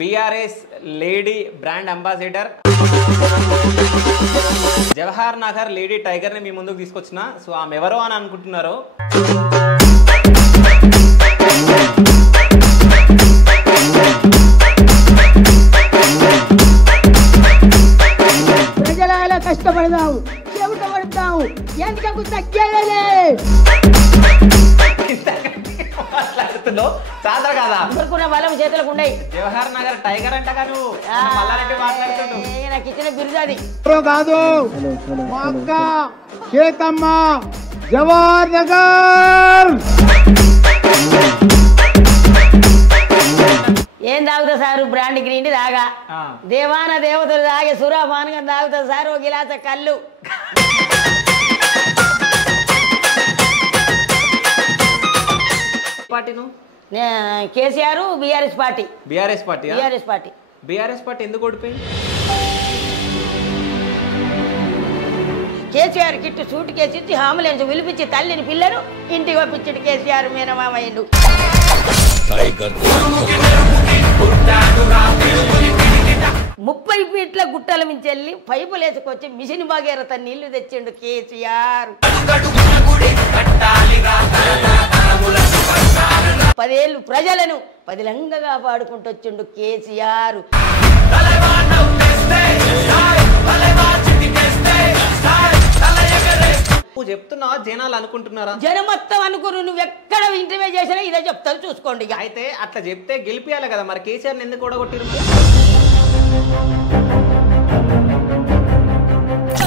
BRS lady brand ambassador Jawahar Nagar lady tiger ని మీ ముందుకు తీసుకొచ్చిన. సో ఆమె ఎవరో అని అనుకుంటున్నారు. ప్రజల కష్టపడదాం, చెమట పడతాం, ఎందుకు తగ్గేదే చాదర కదా అనుకున్న బలం చేతులకు ఉన్నాయి. జవహర్ నగర్ టైగర్ అంట కాదు మల్లారెడ్డి మాట్లాడుతుండు. నాకు ఇచ్చిన బిరుదు అది కాదు. మా అక్క కేతమ్మ జవహర్ నగర్. ఏం తాగుతా సారు? బ్రాండ్ గ్రీన్ తాగా, దేవాన దేవతలు తాగే సురాపానగా తాగుతా సార్. ఒక గిలాస కళ్ళు. KCR BRS party. BRS party BRS party BRS party ఎందుకు ఓడిపోయింది? కేసీఆర్ కిట్టు సూటు కేసి హామలేంచి పిలిపించి తల్లిని పిల్లను ఇంటికి పంపించాడు కేసీఆర్ మేనమామయ్యండు. 30 ఫీట్ల గుట్టల మించెళ్ళి పైపులు వేసుకొచ్చి మిషన్ బాగేరత నీళ్లు తెచ్చిండు కేసీఆర్. 10 ఏళ్ళు ప్రజలను పదిలంగా కాపాడుకుంటూ వచ్చిండు కేసీఆర్. చెప్తున్నా జనాలు అనుకుంటున్నారా? జనం మొత్తం అనుకున్నారు. నువ్వు ఎక్కడ ఇంటర్వ్యూ చేసినా ఇదే చెప్తారు, చూసుకోండి. అయితే అట్లా చెప్తే గెలిపియాలి కదా. మరి కేసీఆర్ ఎందుకు ఓడగొట్టిరు?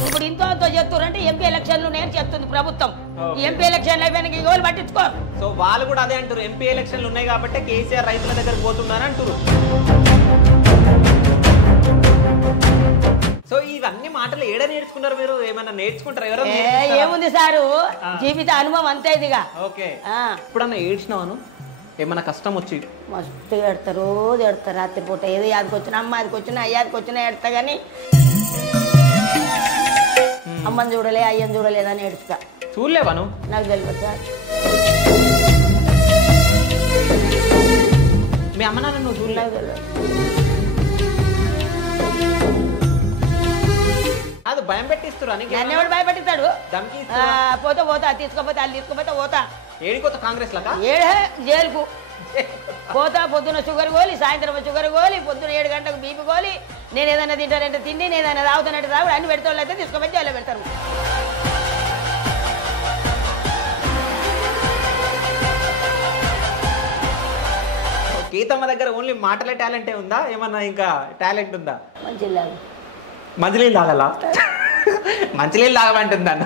ఇప్పుడు ఇంతో చేస్తారంటే ఎంపీ ఎలక్షన్లు నేను చేస్తుంది ప్రభుత్వం. ఎంపీ ఎలక్షన్లు అయిపోయినా ఎవరు పట్టించుకోరు. సో వాళ్ళు కూడా అదే అంటారు, ఎంపీ ఎలక్షన్లు ఉన్నాయి కాబట్టి కేసీఆర్ రైతుల దగ్గరకు పోతున్నారు అంటారు. సో ఇవన్నీ మాటలు ఏడ నేర్చుకున్నారు మీరు? ఏమన్నా నేర్చుకుంటారు? ఎవరో ఏముంది సారు, జీవిత అనుభవం అంతే ఇదిగా. ఓకే. ఇప్పుడన్నా ఏడ్చినావాను? ఏమన్నా కష్టం వచ్చి? మస్తు ఏడతా, రోజు ఏడతా. రాత్రిపూట ఏదో యాదికి వచ్చినా, అమ్మ యాదికి వచ్చినా, అయ్యాదికి వచ్చినా ఏడతా. కానీ అమ్మని చూడలే, అయ్యని చూడలేదని ఏడుస్తా. చూడలేవాను? నాకు తెలియదు సార్. మీ అమ్మ నాన్న నువ్వు చూడలే? నాకు తెలియదు. అది భయం పెట్టిస్తారు అని. నన్ను ఎవడు భయపెట్టిస్తాడు? పోతా పోతా, తీసుకోపోతే వాళ్ళు తీసుకోపోతే పోతా. ఏడిపోతా కాంగ్రెస్ లాగా? ఏడే జైలుకు పోతా. పొద్దున షుగర్ గోలి, సాయంత్రం షుగర్ గోలి, పొద్దున 7 గంటలకు బీపీ గోలి. నేను ఏదైనా తింటానంటే తిండి, నేను ఏదైనా తాగుతానంటే తాగుడు. అన్ని పెడతాళ్ళు అయితే తీసుకుపోయి జైల్లో పెడతారు. గీతమ్మ దగ్గర ఓన్లీ మాటలే టాలెంటే ఉందా? ఏమన్నా ఇంకా టాలెంట్ ఉందా? మంచిగా మంచినీళ్ళు తాగాలా? మంచినీళ్ళు తాగమంటుందన్న.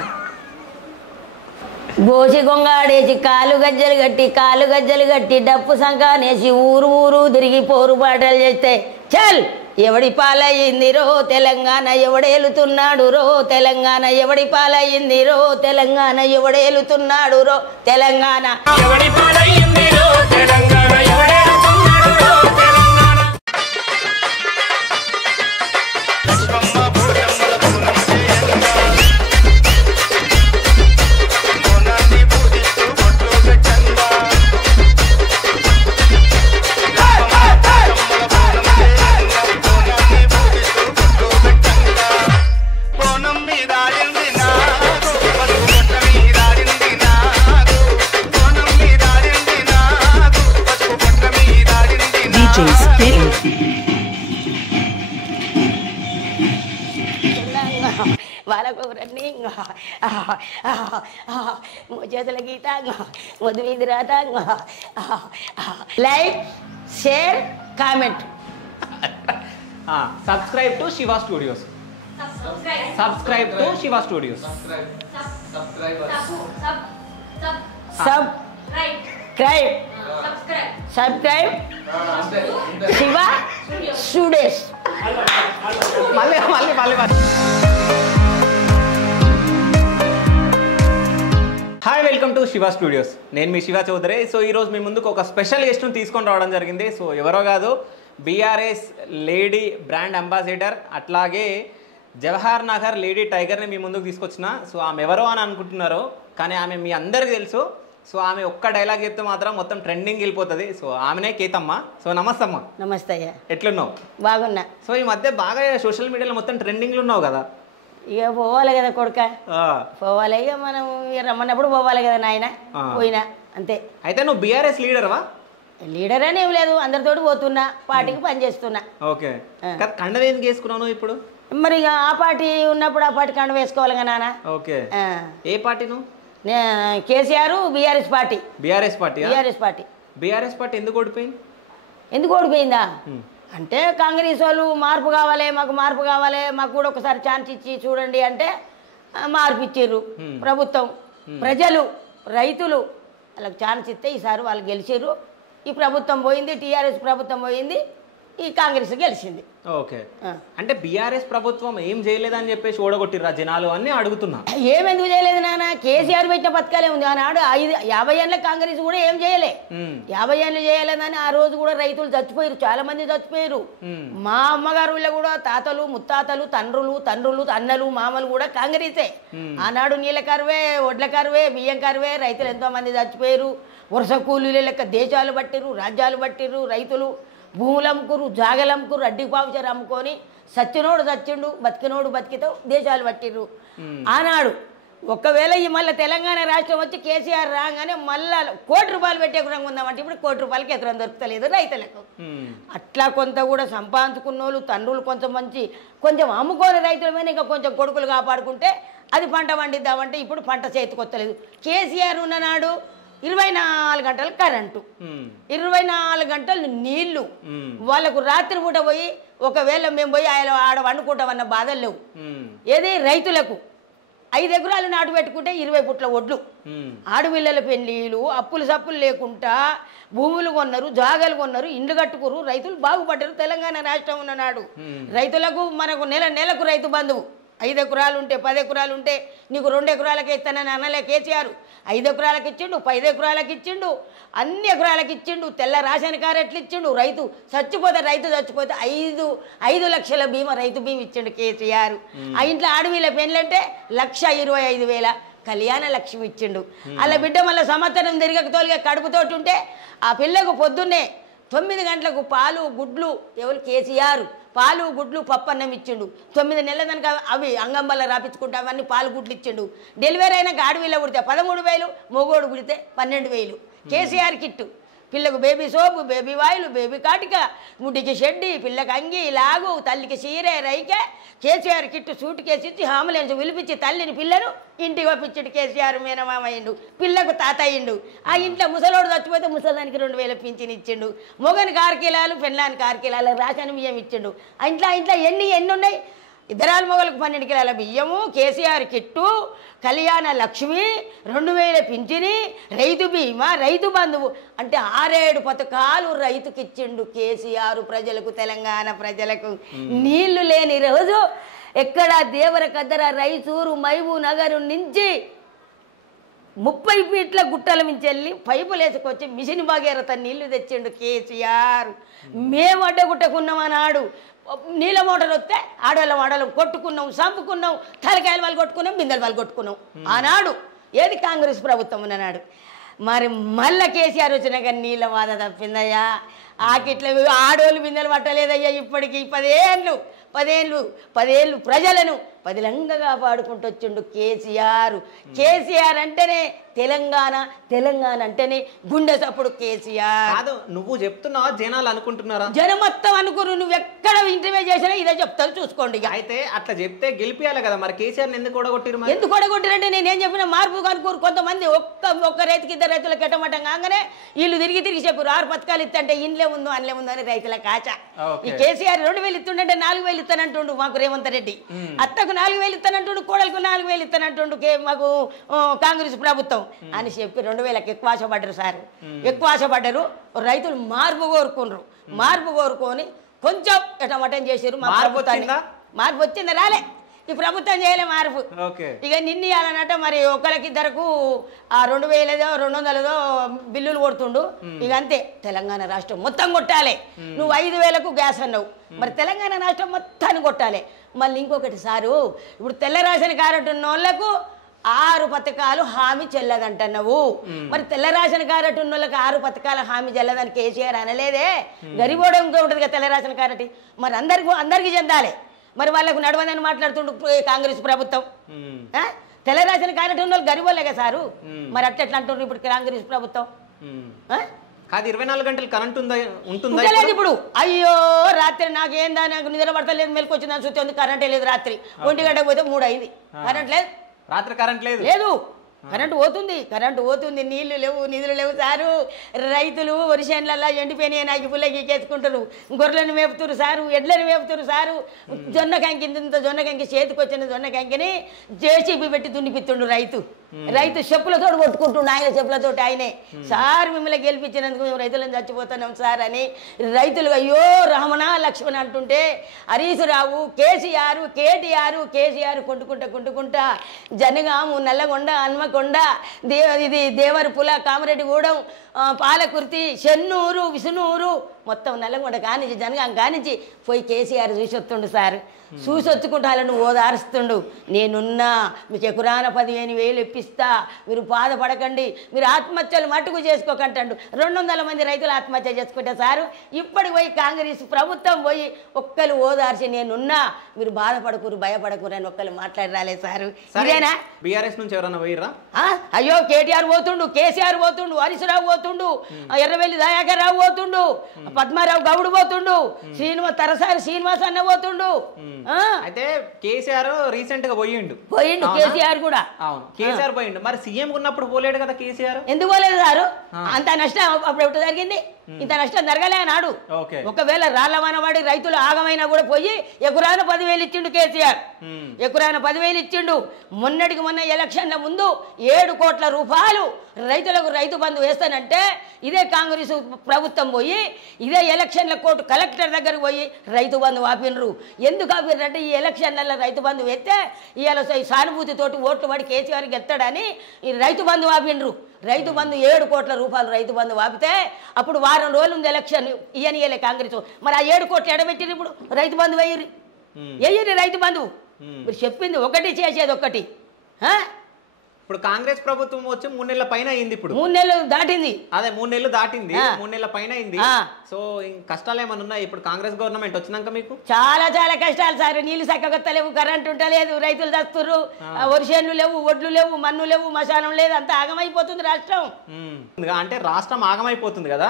గోసి గొంగాడేసి కాలు గజ్జలు కట్టి డప్పు సంకానేసి ఊరు ఊరు తిరిగి పోరు పాటలు చేస్తే చల్ ఎవడి పాలయ్యింది రో తెలంగాణ, ఎవడేలుతున్నాడు రో తెలంగాణ, ఎవడి పాలయ్యింది రో తెలంగాణ, ఎవడేలుతున్నాడు రో తెలంగాణ, ఎవడి పాలయ్యింది రో తెలంగాణ, ఎవడేలుతున్నాడు రో తెలంగాణ. వాళ్ళకు రన్ని చేతుల గీత మొదలు వీధి రాత. Like, share, comment. Subscribe to Shiva Studios. Subscribe to Shiva Studios. Subscribe Shiva studios. మళ్ళీ మళ్ళీ మళ్ళీ hi, welcome to Shiva studios. నేను మీ శివ చౌదరి. సో ఈరోజు మీ ముందుకు ఒక స్పెషల్ గెస్ట్ను తీసుకొని రావడం జరిగింది. సో ఎవరో కాదు, BRS లేడీ బ్రాండ్ అంబాసిడర్, అట్లాగే జవహర్ నగర్ లేడీ టైగర్ని మీ ముందుకు తీసుకొచ్చిన. సో ఆమె ఎవరో అని అనుకుంటున్నారు, కానీ ఆమె మీ అందరికీ తెలుసు. సో ఆమె ఒక్క డైలాగ్ చెప్తే మాత్రం మొత్తం ట్రెండింగ్ వెళ్ళిపోతుంది. సో ఆమెనే కేతమ్మ. సో నమస్తే అమ్మ. నమస్తే అయ్యా. ఎట్లున్నావు? బాగున్నా. సో ఈ మధ్య బాగా సోషల్ మీడియాలో మొత్తం ట్రెండింగ్లు ఉన్నావు కదా. ఇక పోవాలి కదా కొడుక, పోవాలి. ఇక మనం రమ్మన్నప్పుడు పోవాలి కదా నాయన, పోయినా అంతే. అయితే నువ్వు బీఆర్ఎస్ లీడర్వా? లీడర్ అని ఏం లేదు, అందరితోటి పోతున్నా, పార్టీకి పని చేస్తున్నా. ఓకే. కండవేం చేసుకున్నావు ఇప్పుడు? మరి ఇక ఆ పార్టీ ఉన్నప్పుడు ఆ పార్టీ కండ వేసుకోవాలి కదా నాన్న. ఓకే. ఏ పార్టీ నువ్వు? KCR BRS party. BRS party? BRS party. BRS party ఎందుకు ఓడిపోయింది? ఎందుకు ఓడిపోయిందా అంటే కాంగ్రెస్ వాళ్ళు మార్పు కావాలి, మాకు మార్పు కావాలి, మాకు కూడా ఒకసారి ఛాన్స్ ఇచ్చి చూడండి అంటే మార్పు ఇచ్చారు ప్రభుత్వం. ప్రజలు రైతులు వాళ్ళకి ఛాన్స్ ఇస్తే ఈసారి వాళ్ళు గెలిచారు. ఈ ప్రభుత్వం పోయింది, టీఆర్ఎస్ ప్రభుత్వం పోయింది, ఈ కాంగ్రెస్ గెలిచింది. ఓకే. అంటే బీఆర్ఎస్ ప్రభుత్వం ఏం చేయలేదని చెప్పేసి ఓడగొట్టిర్రా జనాలు అని అడుగుతున్నా. ఏమెందుకు చేయలేదు నాన్న, కేసీఆర్ పెట్టిన పథకాలే ఉంది. ఆనాడు 50 ఏళ్ళ కాంగ్రెస్ కూడా ఏం చేయలే. 50 ఏళ్ళు చేయలేదని ఆ రోజు కూడా రైతులు చచ్చిపోయారు, చాలా మంది చచ్చిపోయారు. మా అమ్మగారు కూడా తాతలు ముత్తాతలు తండ్రులు అన్నలు మామలు కూడా కాంగ్రెసే. ఆనాడు నీళ్ళ కరువే, ఒడ్ల కరువే, బియ్యం కరువే, రైతులు ఎంతో మంది చచ్చిపోయారు. వరుస కూలీల లెక్క దేశాలు పట్టిరు, రాజ్యాలు పట్టిరు. రైతులు భూములు అమ్ముకురు, జాగలు అమ్ముకురు, అడ్డి పావుచరు అమ్ముకొని సచ్చినోడు చచ్చిండు, బతికినోడు బతికితో దేశాలు పట్టిర్రు. ఆనాడు ఒకవేళ ఈ మళ్ళీ తెలంగాణ రాష్ట్రం వచ్చి కేసీఆర్ రాగానే మళ్ళా ₹1,00,00,000 పెట్టే గుణంగా ఉందామంటే ఇప్పుడు ₹1,00,00,000 ఎకరం దొరుకుతలేదు రైతులకు. అట్లా కొంత కూడా సంపాదించుకున్న వాళ్ళు తండ్రులు కొంచెం అమ్ముకోని రైతుల మీద ఇంకా కొంచెం కొడుకులు కాపాడుకుంటే అది పంట పండిద్దామంటే ఇప్పుడు పంట చేతికొత్తలేదు. కేసీఆర్ ఉన్ననాడు 24 గంటలు కరెంటు, 24 గంటలు నీళ్లు. వాళ్ళకు రాత్రి పూట పోయి ఒకవేళ మేము పోయి ఆడ వండుకుంటామన్న బాధలు లేవు. ఏది రైతులకు 5 ఎకరాలు నాటు పెట్టుకుంటే 20 పుట్ల ఒడ్లు. ఆడపిల్లల పెళ్లిళ్ళు, అప్పులు సప్పులు లేకుండా భూములు కొన్నారు, జాగాలు కొన్నారు, ఇండ్లు కట్టుకురు, రైతులు బాగుపడ్డారు. తెలంగాణ రాష్ట్రం ఉన్ననాడు రైతులకు మనకు నెలకు రైతు బంధువు. 5 ఎకరాలు ఉంటే 10 ఎకరాలు ఉంటే నీకు 2 ఎకరాలకి ఇస్తానని అనలే కేసీఆర్. 5 ఎకరాలకు ఇచ్చిండు, 10 ఎకరాలకు ఇచ్చిండు, అన్ని ఎకరాలకు ఇచ్చిండు. తెల్ల రేషన్ కార్డు ఎట్లా ఇచ్చిండు. రైతు చచ్చిపోతే 5 లక్షల బీమా, రైతు బీమా ఇచ్చిండు కేసీఆర్. ఆ ఇంట్లో ఆడవిల పెళ్ళంటే 1,25,000 కళ్యాణ లక్ష్మి ఇచ్చిండు. అలా బిడ్డ మళ్ళీ సంవత్సరం తిరగక తోలిగా కడుపుతోటి ఉంటే ఆ పిల్లకు పొద్దున్నే 9 గంటలకు పాలు గుడ్లు ఎవరు కేసీఆర్ పాలు గుడ్లు పప్పన్నం ఇచ్చిండు. 9 నెలల దానికి అవి అంగంబల్ల రాపించుకుంటే అవన్నీ పాలు గుడ్లు ఇచ్చిండు. డెలివరీ అయినాక ఆడవిల్ల పుడితే 13,000, మొగోడు పుడితే 12,000. కేసీఆర్ కిట్టు పిల్లకు baby soap, baby oil, baby కాటిక, ముడ్డికి షెడ్డి, పిల్లకి అంగి లాగు, తల్లికి చీరే రైకే. కేసీఆర్ కిట్టు సూట్ కేసు ఇచ్చి అంబులెన్స్ పిలిపించి తల్లిని పిల్లను ఇంటికి పంపించాడు. కేసీఆర్ మేనమామ అయ్యిండు, పిల్లకు తాత అయ్యిండు. ఆ ఇంట్లో ముసలోడు చచ్చిపోతే ముసలానికి 2,000 పింఛన్ ఇచ్చిండు. మొగనికి 6 కిలోలు, పెళ్ళానికి 6 కిలోల రేషన్ బియ్యం ఇచ్చిండు. ఆ ఇంట్లో ఎన్ని ఉన్నాయి. 2 మొగలకు 12 కిలోల బియ్యము, కేసీఆర్ కిట్టు, కళ్యాణ లక్ష్మి, 2,000 పింఛని, రైతు బీమా, రైతు బంధువు అంటే 6-7 పథకాలు రైతుకి ఇచ్చిండు కేసీఆర్. ప్రజలకు, తెలంగాణ ప్రజలకు నీళ్లు లేని రోజు ఎక్కడ దేవరకద్దర, రైచూరు, మహబూబ్ నగర్ నుంచి 30 ఫీట్ల గుట్టల నుంచి వెళ్ళి పైపులు వేసుకొచ్చి మిషన్ భగీరథ నీళ్లు తెచ్చిండు కేసీఆర్. మేము అడ్డగుట్టకున్నామన్నాడు. నీళ్ళ మోటార్ వస్తే ఆడవాళ్ళం కొట్టుకున్నాం, చంపుకున్నాం, తలకాయలు వాళ్ళు కొట్టుకున్నాం, బిందెలు వాళ్ళు కొట్టుకున్నాం. ఆనాడు ఏది కాంగ్రెస్ ప్రభుత్వం ఉన్ననాడు. మరి మళ్ళా కేసీఆర్ వచ్చినాక నీళ్ళ బాధ తప్పిందయ్యా. ఆకిట్ల ఆడోళ్ళు బిందెలు పట్టలేదయ్యా. ఇప్పటికి 10 ఏళ్ళు ప్రజలను పదిలంగా కాపాడుకుంటూ వచ్చిండు కేసీఆర్. కేసీఆర్ అంటేనే తెలంగాణ అంటేనే గుండె సప్పుడు కేసీఆర్. కాదు నువ్వు చెప్తున్నావా జనాలు అనుకుంటున్నారా? జనం మొత్తం అనుకురు. నువ్వు ఎక్కడ ఇంటర్వ్యూ చేసినా ఇదే చెప్తాను చూసుకోండి. అయితే అట్లా చెప్తే గెలిపియాలి కదా. మరి కేసీఆర్ ఎందుకు ఓడగొట్టిరు? ఎందుకు ఓడగొట్టిరంటే నేనేం చెప్పిన మార్పు కనుకోరు. కొంతమంది ఒక్క రైతుకి 2 రైతులకు ఎట్టమటం కాగానే వీళ్ళు తిరిగి చెప్పారు 6 పథకాలు ఇస్తంటే ఇంట్లో ఉందో అందులో ఉందో అని రైతుల కాచ. ఈ కేసీఆర్ 2,000 ఇస్తుండే 4,000 ఇస్తానంటుండు మాకు రేవంత్ రెడ్డి. అత్తకు 4,000 ఇస్తానంటుండు, కోడలకు 4,000 ఇస్తానంటుండు మాకు కాంగ్రెస్ ప్రభుత్వం అని చెప్పి 2,000కి ఎక్కువ ఆశపడ్డారు సార్. ఎక్కువ ఆశపడ్డారు. రైతులు మార్పు కోరుకొని కొంచెం ఎటమటం చేశారు. మార్పు వచ్చిందా? రాలే. ఈ ప్రభుత్వం చేయలే మార్పు. ఇక నిన్నయాలన్నట మరి ఒకరికిద్దరకు ఆ 2,200 బిల్లులు కొడుతుండు. ఇక అంతే తెలంగాణ రాష్ట్రం మొత్తం కొట్టాలి. నువ్వు 5,000కు గ్యాస్ అన్నావు, మరి తెలంగాణ రాష్ట్రం మొత్తాన్ని కొట్టాలి. మళ్ళీ ఇంకొకటి సారు, ఇప్పుడు తెల్ల రేషన్ కార్డు ఉన్న వాళ్ళకు 6 పథకాలు హామీ చెల్లదంటున్నావు. మరి తెల్ల రేషన్ కార్డు ఉన్న వాళ్ళకి 6 పథకాల హామీ చెల్లదని కేసీఆర్ అనలేదే. గరిబోడే ఇంకా ఉంటుంది కదా తెల్ల రేషన్ కార్డు. మరి అందరికి చెందాలి. మరి వాళ్ళకు నడవదని మాట్లాడుతుండు కాంగ్రెస్ ప్రభుత్వం. తెల్ల రేషన్ కార్డు ఉన్న వాళ్ళు గరిబోలే కదా సారు. మరి అట్లా అంటుండ్రు ఇప్పుడు కాంగ్రెస్ ప్రభుత్వం. కాదు 24 గంటలు కరెంట్ ఉంటుందా ఇప్పుడు? అయ్యో రాత్రి నాకేందా, నాకు నిద్ర పడతలేదు, మెలకు వచ్చిందని చూస్తే ఉంది కరెంటే లేదు. రాత్రి 1 గంటకు పోతే 3 అయింది. కరెంట్ లేదు, రాత్రి కరెంట్ లేదు. కరెంటు పోతుంది, నీళ్లు లేవు, నిధులు లేవు సారు. రైతులు వరిసేన్లల్లా ఎండిపోయినాయి నాకు పుల్లకి ఎక్కేసుకుంటారు. గొర్రెలను మేపుతారు సారు, ఎడ్లను మేపుతారు సారు. జొన్న కంకి ఇంత జొన్న కంకి చేతికి వచ్చిన జొన్న కంకిని జేసీబీ పెట్టి దున్నిపిస్తుండు రైతు చెప్పులతో కొట్టుకుంటుండు. ఆయన చెప్పులతోటి ఆయనే సార్ మిమ్మల్ని గెలిపించినందుకు మేము రైతులను చచ్చిపోతున్నాం సార్ అని రైతులు అయ్యో రమణ లక్ష్మణ అంటుంటే హరీష్ రావు, కేటీఆర్ కొంటుకుంటా జనగాము, నల్లగొండ, హన్మకొండ, ఇది దేవరపుల, కామరెడ్డిగూడెం, పాలకుర్తి, చెన్నూరు, విసునూరు మొత్తం నల్లగొండ కానించి జనగాం కానించి పోయి కేసీఆర్ చూసొత్తుండు సార్. చూసొచ్చుకుంటా వాళ్ళను ఓదారుస్తుండు. నేనున్నా, మీకు ఎకరాన 15,000 ఇప్పిస్తా, మీరు బాధపడకండి, మీరు ఆత్మహత్యలు మట్టుకు చేసుకోకంటాడు. 200 మంది రైతులు ఆత్మహత్య చేసుకుంటా సారు. ఇప్పటికి పోయి కాంగ్రెస్ ప్రభుత్వం పోయి ఒక్కరు ఓదార్చి నేనున్నా, మీరు బాధపడకూరు, భయపడకూరు అని ఒక్కరు మాట్లాడి రాలేదు సారు. ఇదేనా బీఆర్ఎస్ నుంచి ఎవరన్నా పోయిర్రా? అయ్యో కేటీఆర్ పోతుండు, కేసీఆర్ పోతుండు, హరీష్ రావు పోతుండు, ఎర్రవెల్లి దయాకర్ రావు పోతుండు, పద్మారావు గౌడ్ పోతుండు, తరసారి శ్రీనివాస్ అన్న పోతుండు. అయితే కేసీఆర్ రీసెంట్ గా పోయిండు కేసీఆర్ కూడా. అవును కేసీఆర్ పోయిండు. మరి సీఎం ఉన్నప్పుడు పోలేడు కదా కేసీఆర్? ఎందుకు పోలేదు సారు? అంత నష్టం అప్పుడు ఎప్పుడు జరిగింది? ఇంత నష్టం జరగలే నాడు. ఒకవేళ రాళ్ళవానవాడి రైతులు ఆగమైనా కూడా పోయి ఎకరాన 10,000 ఇచ్చిండు కేసీఆర్. ఎకరాన 10,000 ఇచ్చిండు. మొన్నటికి మొన్న ఎలక్షన్ల ముందు 7 కోట్ల రూపాయలు రైతులకు రైతు బంధు వేస్తానంటే ఇదే కాంగ్రెస్ ప్రభుత్వం పోయి ఇదే ఎలక్షన్ల కోర్టు కలెక్టర్ దగ్గరకు పోయి రైతు బంధు ఆపినరు. ఎందుకు ఆపినరంటే ఈ ఎలక్షన్లలో రైతు బంధు వేస్తే ఇవాళ సానుభూతితోటి ఓట్లు పడి కేసీఆర్ గెత్తాడని ఈ రైతు బంధు ఆపినరు. రైతు బంధు 7 కోట్ల రూపాయలు రైతు బంధు ఆపితే అప్పుడు వారం రోజులు ఉంది ఎలక్షన్, ఇయ్యనియలే కాంగ్రెస్. మరి ఆ 7 కోట్లు ఎడబెట్టిరు. ఇప్పుడు రైతు బంధు వెయ్యి రైతు బంధు. మీరు చెప్పింది ఒకటి, చేసేది ఒకటి. ఇప్పుడు కాంగ్రెస్ ప్రభుత్వం వచ్చి 3 నెలల పైన అయింది. ఇప్పుడు 3 నెలలు దాటింది. అదే 3 నెలలు దాటింది, 3 నెలల పైన అయింది. సో కష్టాలు ఏమన్నా ఉన్నాయి ఇప్పుడు కాంగ్రెస్ గవర్నమెంట్ వచ్చినాక? మీకు చాలా కష్టాలు సార్. నీళ్లు చక్కగొత్తలేవు, కరెంట్ ఉంటలేదు, రైతులు చస్తుర్రు, వరిసేన్లు లేవు, ఒడ్లు లేవు, మన్ను లేవు, మశానం లేదు, అంతా ఆగమైపోతుంది రాష్ట్రం. అంటే రాష్ట్రం ఆగమైపోతుంది కదా.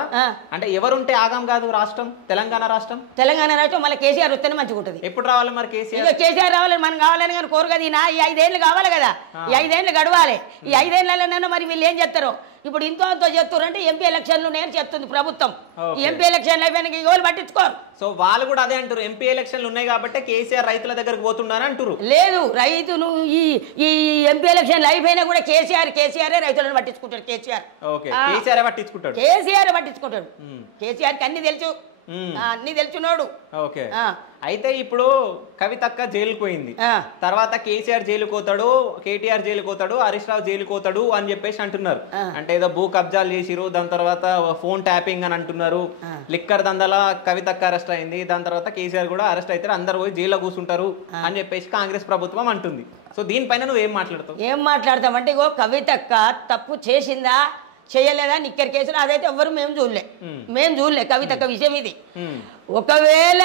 అంటే ఎవరుంటే ఆగం కాదు రాష్ట్రం? తెలంగాణ రాష్ట్రం మళ్ళీ కేసీఆర్ వస్తేనే మంచిగా ఉంటుంది. ఎప్పుడు రావాలి మరి కేసీఆర్ రావాలని మనం కావాలని కానీ కోరు కదా. ఈ 5 ఏళ్ళు కావాలి కదా, ఈ 5 ఏళ్ళు గడవాలి. ఈ 5 ఏళ్ళలోనైనా మరి వీళ్ళు ఏం చేస్తారో. ఇప్పుడు ఇంతో చేస్తారంటే ఎంపీ ఎలక్షన్లు నేను చేస్తుంది ప్రభుత్వం. ఈ ఎంపీ ఎలక్షన్లు అయిపోయినాక ఎవరు పట్టించుకోరు. సో వాళ్ళు కూడా అదే అంటారు, ఎంపీ ఎలక్షన్లు ఉన్నాయి కాబట్టి కేసీఆర్ రైతుల దగ్గరకు పోతున్నారని అంటారు. లేదు, రైతును ఈ ఎంపీ ఎలక్షన్లు అయిపోయినా కూడా కేసీఆర్ రైతులను పట్టించుకుంటాడు. కేసీఆర్ పట్టించుకుంటాడు. కేసీఆర్కి అన్ని తెలుసు, అన్ని తెలుసున్నాడు. ఓకే. అయితే ఇప్పుడు కవితక్క జైలుకు పోయింది, తర్వాత కేసీఆర్ జైలుకు పోతాడు, కేటీఆర్ జైలుకు పోతాడు, హరీష్ రావు జైలుకు పోతాడు అని చెప్పేసి అంటున్నారు. అంటే ఏదో భూ కబ్జాలు చేసిరు, దాని తర్వాత ఫోన్ ట్యాపింగ్ అని అంటున్నారు. లిక్కర్ దందలా కవితక్క అరెస్ట్ అయింది, దాని తర్వాత కేసీఆర్ కూడా అరెస్ట్ అయితే అందరు పోయి జైల్లో కూర్చుంటారు అని చెప్పేసి కాంగ్రెస్ ప్రభుత్వం అంటుంది. సో దీనిపైన నువ్వు ఏం మాట్లాడతావు? ఏం మాట్లాడతామంటే ఇగో కవితక్క తప్పు చేసిందా చేయలేదా నిక్కర్ కేసులు అదైతే ఎవ్వరు మేము చూడలే. కవితక్క విషయం ఇది. ఒకవేళ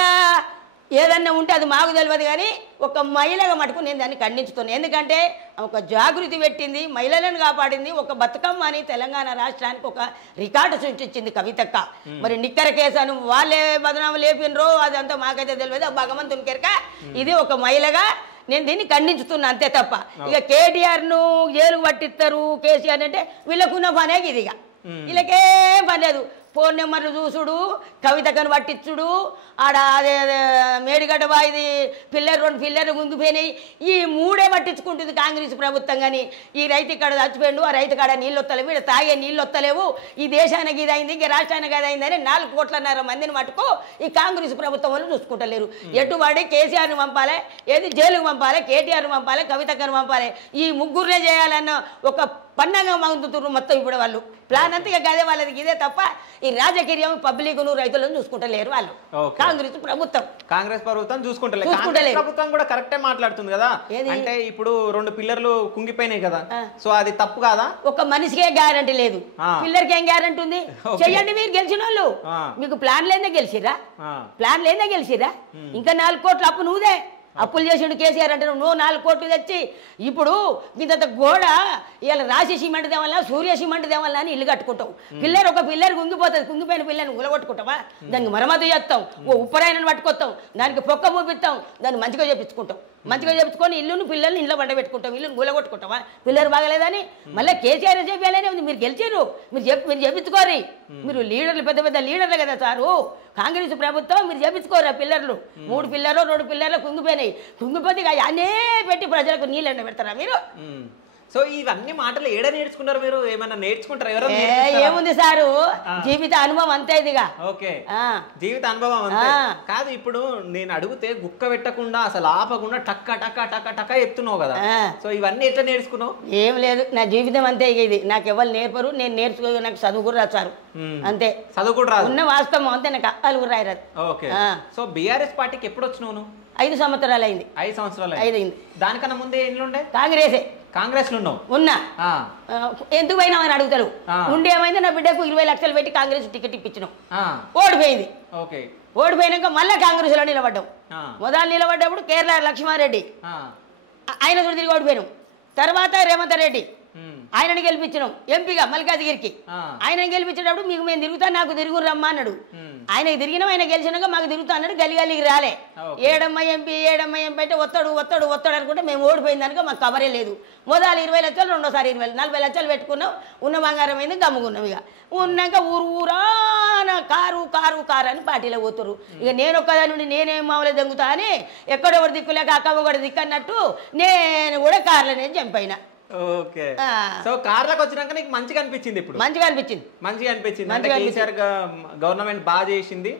ఏదన్నా ఉంటే అది మాకు తెలియదు, కానీ ఒక మహిళగా మటుకు నేను దాన్ని ఖండించుతున్నాను. ఎందుకంటే ఒక జాగృతి పెట్టింది, మహిళలను కాపాడింది, ఒక బతుకమ్మ అని తెలంగాణ రాష్ట్రానికి ఒక రికార్డు సృష్టించింది కవితక్క. మరి నిక్కర కేసు అని వాళ్ళే బదనామా లేపినరో అదంతా మాకైతే తెలియదు, ఆ భగవంతుని కెరక. ఇది ఒక మహిళగా నేను దీన్ని ఖండించుతున్నా అంతే తప్ప. ఇక కేటీఆర్ను ఏలుగు పట్టిస్తారు, కేసీఆర్ అంటే వీళ్ళకున్న పనే ఇది. ఇక వీళ్ళకేం పని లేదు. ఫోన్ నెంబర్లు చూసుడు, కవితకను పట్టించుడు, ఆడ అదే మేడిగడ్డ బాయిది పిల్లర్ 2 పిల్లర్లు గుంగిపోయినాయి. ఈ 3 పట్టించుకుంటుంది కాంగ్రెస్ ప్రభుత్వం. కానీ ఈ రైతు ఇక్కడ చచ్చిపోయిండు, ఆ రైతు కాడ నీళ్ళు వస్తలేవు, ఇక్కడ తాగే నీళ్ళు వస్తలేవు, ఈ దేశానికి ఇది అయింది, ఇంక రాష్ట్రానికి అది అయిందని 4 కోట్లన్నర మందిని మటుకు ఈ కాంగ్రెస్ ప్రభుత్వం వాళ్ళు చూసుకుంటలేరు. ఎటుబడి కేసీఆర్ని పంపాలి, ఏది జైలుకు పంపాలి, కేటీఆర్ని పంపాలి, కవితక్కను పంపాలి, ఈ ముగ్గురునే చేయాలన్న ఒక పన్నాగా మంగుతున్నారు మొత్తం ఇప్పుడు వాళ్ళు ప్లాన్ అంతా ఇక అదే వాళ్ళది ఇదే తప్ప ఈ రాజకీయం పబ్లిక్ను రైతులను చూసుకుంటలేరు వాళ్ళు కాంగ్రెస్ ప్రభుత్వం చూసుకుంటలేదు ప్రభుత్వం కూడా కరెక్టే మాట్లాడుతుంది కదా అంటే ఇప్పుడు 2 పిల్లర్లు కుంగిపోయినాయి కదా సో అది తప్పు కాదా ఒక మనిషికే గ్యారంటీ లేదు పిల్లర్కి ఏం గ్యారంటీ ఉంది చెయ్యండి మీరు గెలిచిన వాళ్ళు మీకు ప్లాన్ లేదే గెలిచిరా ఇంకా 4 కోట్ల అప్పు నువ్వుదే అప్పులు చేసిండు కేసీఆర్ అంటే నువ్వు 4 కోట్లు తెచ్చి ఇప్పుడు ఇంత గోడ ఇవాళ రాశి సిమెంట్ దేవల్ల సూర్య సిమెంట్ దేవల్ల అని ఇల్లు కట్టుకుంటావు ఒక పిల్లర్ కుంగిపోతుంది కుంగిపోయిన పిల్లర్ని ఉలగొట్టుకుంటావా దానికి మరమ్మతు చేస్తాం ఉప్పరాయనని పట్టుకొస్తాం దానికి పొక్క పూపిస్తాం దాన్ని మంచిగా చేపించుకొని ఇల్లును పిల్లల్ని ఇంట్లో వంట పెట్టుకుంటాం ఇల్లును గులగొట్టుకుంటావా పిల్లలు బాగలేదని మళ్ళీ కేసీఆర్ చెప్పాలనే ఉంది మీరు గెలిచారు మీరు చేపించుకోరు మీరు లీడర్లు పెద్ద లీడర్లు కదా సారు కాంగ్రెస్ ప్రభుత్వం మీరు చేపించుకోరు ఆ పిల్లర్లు 3 పిల్లర్లు 2 పిల్లర్లు కుంగిపోతే అనే పెట్టి ప్రజలకు నీళ్ళు ఎండ పెడతారా మీరు సో ఇవన్నీ మాటలు ఏడ నేర్చుకున్నారు మీరు ఏమైనా నేర్చుకుంటారు ఏముంది సారు జీవిత అనుభవం అంతే ఇదిగా ఓకే జీవిత అనుభవం అంతే కాదు ఇప్పుడు నేను అడిగితే గుక్క పెట్టకుండా అసలు ఆపకుండా టక్క టక్క టక్క టక్క చెప్తున్నావు కదా సో ఇవన్నీ ఎట్లా నేర్చుకున్నావు ఏం లేదు నా జీవితం అంతే ఇది నాకు ఎవరు నేర్పరు నేను నేర్చుకో నాకు చదువు కూడా రాచారు అంతే చదువు కూడా రాదు ఉన్న వాస్తవం అంతే నాకు అక్కలు కూడా రాయరాదు ఓకే సో బీఆర్ఎస్ పార్టీకి ఎప్పుడు వచ్చినావు 5 సంవత్సరాలు అయింది 5 సంవత్సరాలు అయింది దానికన్నా ముందే ఎన్ని ఉండే కాంగ్రెస్ లో ఉన్నా ఎందుకు పోయినా అని అడుగుతారు ఉండేమైంది నా బిడ్డకు 20 లక్షలు పెట్టి కాంగ్రెస్ టికెట్ ఇప్పించినాం ఓడిపోయింది ఓడిపోయినాక మళ్ళీ కాంగ్రెస్ లో నిలబడ్డాం మొదలు నిలబడ్డప్పుడు కేరళ లక్ష్మారెడ్డి ఆయన తిరిగి ఓడిపోయినాం తర్వాత రేవంత్ రెడ్డి ఆయనని గెలిపించినాం ఎంపీగా మల్కాజ్గిరికి ఆయనని గెలిపించేటప్పుడు మీకు మేము తిరుగుతా నాకు తిరుగు రమ్మా అన్నాడు ఆయనకి తిరిగినాం ఆయన గెలిచినాక మాకు తిరుగుతా అన్నాడు గలిగలికి రాలే ఏడమ్మ ఎంపీ అంటే ఒత్తాడు అనుకుంటే మేము ఓడిపోయిన దానిక మాకు కవరే లేదు మొదలు 20 లక్షలు రెండోసారి 40 లక్షలు పెట్టుకున్నాం ఉన్న బంగారం అయింది గమ్ముకున్నాం ఇక ఉన్నాక ఊరాన కారు అని పార్టీలో పోతురు ఇక నేను ఒక్కదాని నుండి నేనేం మామూలు దొంగుతా అని ఎక్కడొకటి దిక్కులేక అక్కమ్మ ఒకటి దిక్కు అన్నట్టు నేను కూడా కార్లనే జంప్ అయినా ఓకే సో కార్లకు వచ్చినాక నీకు మంచిగా అనిపించింది ఇప్పుడు మంచిగా అనిపించింది అంటే కేసీఆర్ గవర్నమెంట్ బాగా చేసింది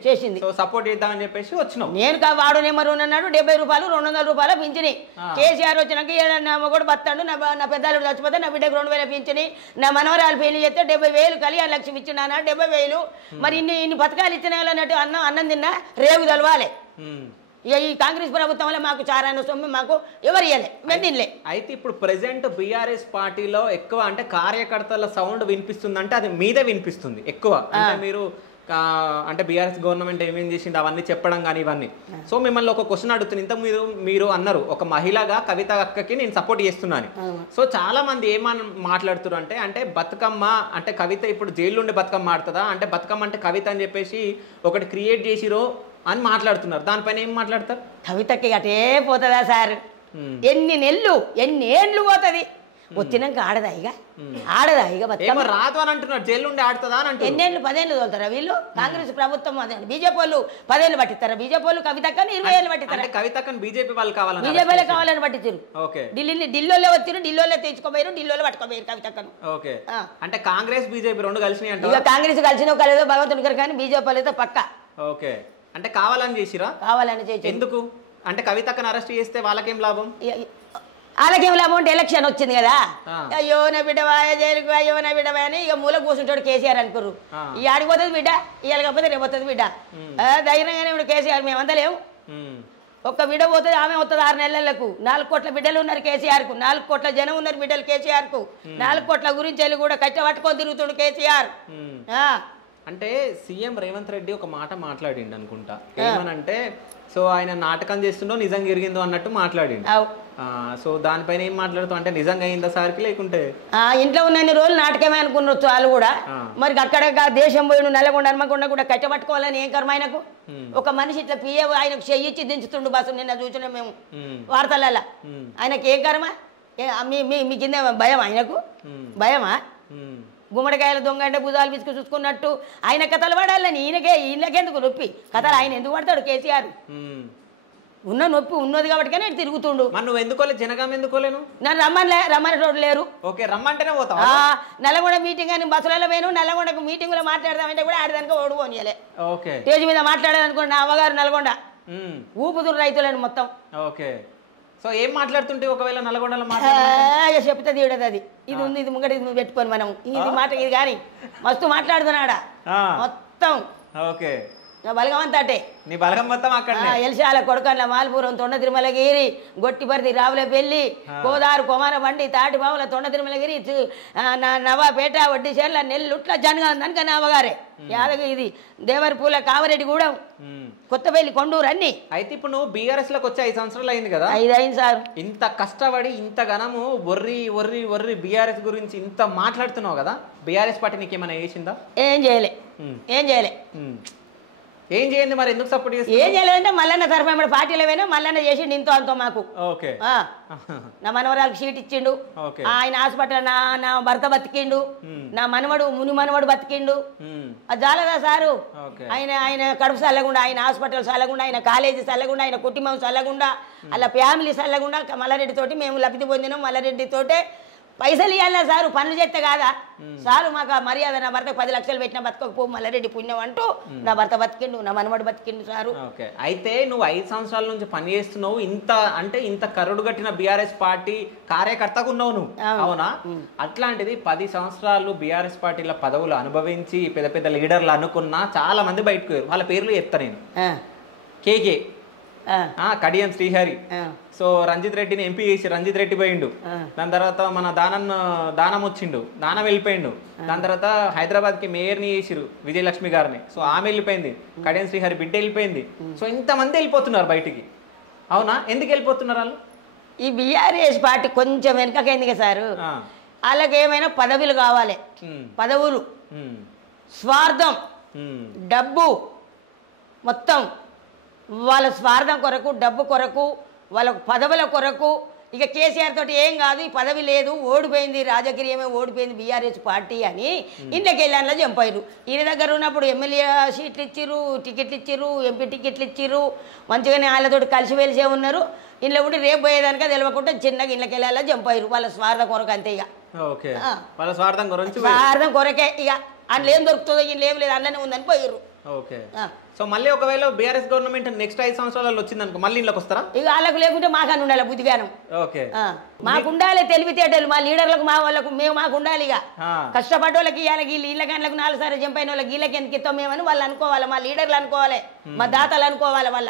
సో సపోర్ట్ చేద్దామని చెప్పేసి వచ్చినాం నేను వాడు నెంబర్ అన్నాడు 70 రూపాయలు 200 రూపాయలు పింఛని కేసీఆర్ వచ్చినాక ఏడన్నా కూడా బతాడు నా పెద్దలు చచ్చిపోతే నా బిడ్డకు 2000 పింఛని నా మనవరాలు పెళ్లి చేస్తే 70,000 కళ్యాణ లక్ష్మి ఇచ్చినా 70,000 మరి ఇన్ని పథకాలు ఇచ్చిన అన్నట్టు అన్నం తిన్నా రేగు తెలవాలి ఇక ఈ కాంగ్రెస్ ప్రభుత్వం వల్ల మాకు చారాన సొమ్ము మాకు ఎవరు ఇవ్వలే మేము తినలే అయితే ఇప్పుడు ప్రెసెంట్ బీఆర్ఎస్ పార్టీలో ఎక్కువ అంటే కార్యకర్తల సౌండ్ వినిపిస్తుంది అంటే అది మీదే వినిపిస్తుంది ఎక్కువ అంటే మీరు అంటే బీఆర్ఎస్ గవర్నమెంట్ ఏమేం చేసింది అవన్నీ చెప్పడం కానీ ఇవన్నీ సో మిమ్మల్ని ఒక క్వశ్చన్ అడుగుతుంది ఇంత మీరు అన్నారు ఒక మహిళగా కవిత అక్కకి నేను సపోర్ట్ చేస్తున్నాను సో చాలా మంది ఏమని మాట్లాడుతున్నారు అంటే బతుకమ్మ అంటే కవిత ఇప్పుడు జైలు నుండి బతుకమ్మ ఆడుతుందా అంటే బతుకమ్మ అంటే కవిత అని చెప్పేసి ఒకటి క్రియేట్ చేసిరో అని మాట్లాడుతున్నారు దానిపైన ఏం మాట్లాడతారు కవితకి అటే పోతుందా సార్ ఎన్ని ఏళ్ళు పోతుంది వచ్చినాక ఆడదాయిగా రాదు అని అంటున్నారు జైలు నుండి ఆడుతుందా అని అంటే 10 ఏళ్ళు 10 ఏళ్ళు తోలుతారా వీళ్ళు కాంగ్రెస్ ప్రభుత్వం అదే బీజేపీ వాళ్ళు 10 ఏళ్ళు పట్టిస్తారా బీజేపీ వాళ్ళు కవితక్కని 20 ఏళ్ళు పట్టిస్తారా కవితక్కని బీజేపీ వాళ్ళు కావాలని బీజేపీలో కావాలని పట్టించారు ఢిల్లీలో వచ్చారు ఢిల్లీలో తెచ్చుకోపోయారు ఢిల్లీలో పట్టుకోపోయారు కవితక్కను ఓకే అంటే కాంగ్రెస్ బీజేపీ రెండు కలిసినాయి అంటే ఇక కాంగ్రెస్ కలిసిన కలిదో భగవంతుడి గారు కానీ బీజేపీ వాళ్ళతో పక్క ఓకే అంటే కావాలని చేసిరా కావాలని చేసి ఎందుకు అంటే కవితక్కని అరెస్ట్ చేస్తే వాళ్ళకేం లాభం వాళ్ళకేం లాభం అంటే ఎలక్షన్ వచ్చింది కదా అయ్యో నా బిడ్డవా జైలుకు అయ్యో నా బిడ్డవా అని ఇక మూల కూర్చుంటాడు కేసీఆర్ అనుకోరు ఈ ఆడిపోతుంది బిడ్డ ఇవాళ కాకపోతే రేపు వస్తుంది బిడ్డ ధైర్యంగానే ఇప్పుడు కేసీఆర్ మేమంతా లేవు ఒక్క బిడ్డ పోతుంది ఆమె వస్తుంది 6 నెలలకు 4 కోట్ల బిడ్డలు ఉన్నారు కేసీఆర్కు 4 కోట్ల జనం ఉన్నారు బిడ్డలు కేసీఆర్కు 4 కోట్ల గురించి వెళ్ళి కూడా కట్ట పట్టుకొని తిరుగుతుండు కేసీఆర్ అంటే సీఎం రేవంత్ రెడ్డి ఒక మాట మాట్లాడిండు అనుకుంటా ఏమనంటే సో ఆయన నాటకం చేస్తుండో నిజంగా జరిగిందో అన్నట్టు మాట్లాడిండు సో దానిపైన ఏం మాట్లాడుతావు అంటే నిజంగా అయిందా సార్కి లేకుంటే ఇంట్లో ఉన్న రోజులు నాటకమే అనుకున్నచ్చు వాళ్ళు కూడా మరి అక్కడ దేశం పోయి నల్లగొండ హనుమకొండ కూడా కట్టబట్టుకోవాలని ఏం కర్మ ఆయనకు ఒక మనిషి ఇట్లా పిఏ ఆయనకు చెయ్యిచ్చి దించుతుండు బస్సు నిన్న చూసినాం మేము వార్తలలో ఆయనకి ఏ కర్మ మీ కింద భయం ఆయనకు భయమా గుమ్మడికాయల దొంగ అంటే భుజాలు విసుకు చూసుకున్నట్టు ఆయన కథలు పడాలని ఈయనకెందుకు నొప్పి కథలు ఆయన ఎందుకు పడతాడు కేసీఆర్ ఉన్న నొప్పి ఉన్నది కాబట్టి నేను తిరుగుతుండు నువ్వు ఎందుకోలే జనగాం ఎందుకోలేను నన్ను రమ్మని రోడ్డు లేరు ఓకే రమ్మంటేనే పోతా నల్లగొండ మీటింగ్ అని బస్సులలో పోయిను నల్లగొండకు మీటింగ్ లో మాట్లాడదామంటే కూడా ఆడదానికి ఓడు పోనీయలే ఓకే స్టేజ్ మీద మాట్లాడాలనుకోండి నా అవ్వగారు నల్గొండ ఊపుతురు రైతులను మొత్తం ఓకే సో ఏం మాట్లాడుతుంటే ఒకవేళ నల్గొండలో చెప్తే తీయడది అది ఇది ఉంది ఇది ముంగట ఇది పెట్టుకొని మనం ఇది మాట ఇది కానీ మస్తు మాట్లాడుతున్నాడా మొత్తం. ఓకే, బలగం అంతా అటే నీ బలగం మొత్తం అక్కడ ఎల్సాల కొడకన్ల మాల్పురం తొండ తిరుమలగిరి గొట్టిపర్తి రావుల పెళ్లి కోదారు కొమార బండి తాటిబావుల తొండ తిరుమలగిరి నవాపేట వడ్డీచేర్ల నెల్లుట్ల జనగా ఉందనుక నావగారే యాదగిరి ఇది దేవరపూల కావరెడ్డిగూడెం కొత్తపల్లి కొండూరు అన్ని. అయితే ఇప్పుడు నువ్వు బీఆర్ఎస్ లోకి వచ్చి 5 సంవత్సరాలు అయింది కదా. 5 అయింది సార్. ఇంత కష్టపడి ఇంత ఘనము ఒర్రి బీఆర్ఎస్ గురించి ఇంత మాట్లాడుతున్నావు కదా, బీఆర్ఎస్ పార్టీ నీకు ఏమైనా చేసిందా? ఏం చేయలే. ఏం చేయండి మరి, ఎందుకు సపోర్ట్ చేస్తా? ఏం చేయలేదంటే మల్లన్న తరఫు పార్టీలో పోయినా మల్లన్న చేసిండు ఇంతో అంతో మాకు. ఓకే, నా మనవరాలకు సీట్ ఇచ్చిండు, ఆయన హాస్పిటల్ నా భర్త బతికిండు, నా మనవడు ముని మనవడు బతికిండు. అది చాలదా సారు? ఆయన కడుపు చల్లగుండా, ఆయన హాస్పిటల్ చల్లగుండా, ఆయన కాలేజీ చల్లగుండా, ఆయన కుటుంబం చల్లగుండా, అలా ఫ్యామిలీ చల్లగుండా మల్లారెడ్డి తోటి మేము లబ్ధి పొందినాం. మల్లారెడ్డి తోటే పైసలు ఇవ్వాలా సారు, పనులు చేస్తే కాదా సారు? మాకు మర్యాద, నా భర్త 10 లక్షలు పెట్టినా బతకకపో మల్లారెడ్డి పుణ్యం అంటూ నా భర్త బతికిండు, నా మనవడు బతికిండు సారు. ఓకే, అయితే నువ్వు 5 సంవత్సరాల నుంచి పని చేస్తున్నావు, ఇంత కరుడు కట్టిన బీఆర్ఎస్ పార్టీ కార్యకర్తగా ఉన్నావు నువ్వు, అవునా? అట్లాంటిది 10 సంవత్సరాలు బీఆర్ఎస్ పార్టీల పదవులు అనుభవించి పెద్ద పెద్ద లీడర్లు అనుకున్నా చాలా మంది బయటకు వాళ్ళ పేర్లు చెప్తా నేను. కేకే, కడియం శ్రీహరి, సో రంజిత్ రెడ్డిని ఎంపీ చేసి రంజిత్ రెడ్డి పోయిండు. దాని తర్వాత మన దానం వచ్చిండు, దానం వెళ్ళిపోయిండు. దాని తర్వాత హైదరాబాద్ కి మేయర్ని చేసిరు విజయలక్ష్మి గారిని, సో ఆమె వెళ్ళిపోయింది. కడియం శ్రీహరి బిడ్డ వెళ్ళిపోయింది. సో ఇంతమంది వెళ్ళిపోతున్నారు బయటికి, అవునా? ఎందుకు వెళ్ళిపోతున్నారు వాళ్ళు? ఈ బీఆర్ఎస్ పార్టీ కొంచెం వెనకకైంది సారు. వాళ్ళకి ఏమైనా పదవులు కావాలి, పదవులు, స్వార్థం, డబ్బు, మొత్తం వాళ్ళ స్వార్థం కొరకు, డబ్బు కొరకు, వాళ్ళ పదవుల కొరకు. ఇక కేసీఆర్ తోటి ఏం కాదు, ఈ పదవి లేదు, ఓడిపోయింది, రాజకీయమే ఓడిపోయింది బీఆర్ఎస్ పార్టీ అని ఇంట్లోకి వెళ్ళాలని చంపారు. ఈయన దగ్గర ఉన్నప్పుడు ఎమ్మెల్యే సీట్లు ఇచ్చిర్రు, టికెట్లు ఇచ్చిర్రు, ఎంపీ టికెట్లు ఇచ్చిర్రు, మంచిగానే వాళ్ళతోటి కలిసి వెలిసే ఉన్నారు. ఇంట్లో ఉండి రేపు పోయేదానిక తెలియకుండా చిన్నగా ఇంట్లోకి వెళ్ళాలని చంపారు వాళ్ళ స్వార్థం కొరకు అంతే. ఇక స్వార్థం కొరకే, ఇక అందులో ఏం దొరుకుతుందో ఇంట్లో ఏం లేదు అందులోనే ఉందని పోయారు. ఓకే, సో మళ్ళీ ఒకవేళ బీఆర్ఎస్ గవర్నమెంట్ నెక్స్ట్ 5 సంవత్సరాలలో వచ్చింది అనుకో, మళ్ళీ ఇంట్లోకి వస్తారా? ఇక వాళ్ళకు లేకుంటే మాకని ఉండాలి బుద్ధిగానం. ఓకే, మాకు ఉండాలి తెలివితేటలు, మా లీడర్లకు, మా వాళ్ళకు మాకు ఉండాలి. ఇక కష్టపడ్డ వాళ్ళకి ఇవ్వాలి, వీళ్ళ గంటలకు 4 సార్లు చంపైన వాళ్ళకి వీళ్ళకి ఎందుకు ఇస్తాం మేమని వాళ్ళు అనుకోవాలి, మా లీడర్లు అనుకోవాలి, మా దాతలు అనుకోవాలి. వాళ్ళ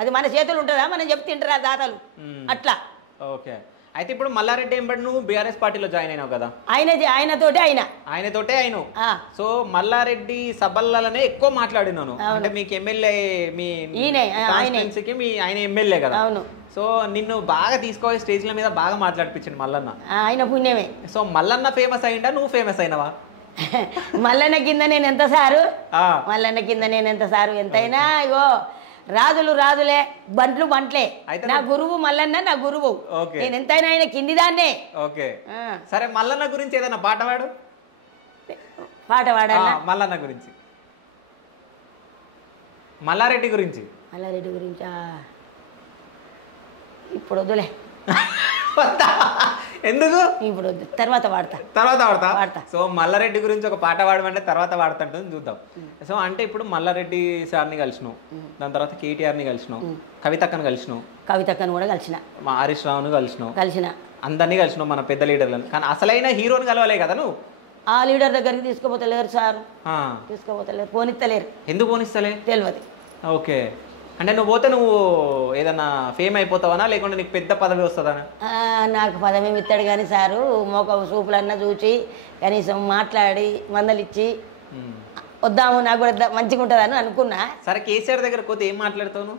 అది మన చేతులు ఉంటుందా, మనం చెప్తే తింటారా దాతలు అట్లా. ఓకే, అయితే ఇప్పుడు మల్లారెడ్డి ఎంబడి నువ్వు బీఆర్ఎస్ పార్టీలో జాయిన్ అయినావు కదా, ఆయనతోటే అయినావు. సో మల్లారెడ్డి సభలనే ఎక్కువ మాట్లాడినాను, అంటే మీకు ఎమ్మెల్యే మీ ఆయన ఎమ్మెల్యే కదా, సో నిన్ను బాగా తీసుకోవాలి స్టేజ్ల మీద బాగా మాట్లాడిపించండి మల్లన్న. ఆయన పుణ్యమే. సో మల్లన్న ఫేమస్ అయిందా, నువ్వు ఫేమస్ అయినవా? మల్లన్న కింద నేను ఎంత సారు, మల్లన్న కింద నేను ఎంత సారు, ఎంతైనా ఇగో రాజులే, బంట్లు బంట్లే. నా గురువు మల్లన్న, నా గురువు. నేను ఎంతైనా ఆయన కింది దాన్నే. ఓకే, సరే మల్లన్న గురించి ఏదైనా పాట పాడాలా? మల్లన్న గురించి, మల్లారెడ్డి గురించి ఇప్పుడు వద్దులే. ఎందుకు? ఇప్పుడు తర్వాత వాడతా. సో మల్లారెడ్డి గురించి ఒక పాట పాడమంటే తర్వాత వాడతాంటుంది, చూద్దాం. సో అంటే ఇప్పుడు మల్లారెడ్డి సార్ని కలిసినావు, దాని తర్వాత కేటీఆర్ని కలిసినావు, కవితక్కను కూడా కలిసిన, మా హరీష్ రావును కలిసిన, అందరినీ కలిసినావు, మన పెద్ద లీడర్లను. కానీ అసలైన హీరోని కలవలే కదా నువ్వు. ఆ లీడర్ దగ్గరికి తీసుకుపోతలేరు సార్, పోనిస్తలేరు. ఎందుకు పోనిస్తలే తెలియదు. ఓకే, అంటే నువ్వు పోతే నువ్వు ఏదన్నా ఫేమ్ అయిపోతావనా, లేకుంటే నీకు పెద్ద పదవి వస్తుందా? నాకు పదవి ఇస్తాడు కానీ సారు, మోక సూపులన్నా చూసి కనీసం మాట్లాడి మందలిచ్చి వద్దాము, నాకు కూడా మంచిగా ఉంటుందని అనుకున్నా. సరే కేసీఆర్ దగ్గర పోతే ఏం మాట్లాడతావు?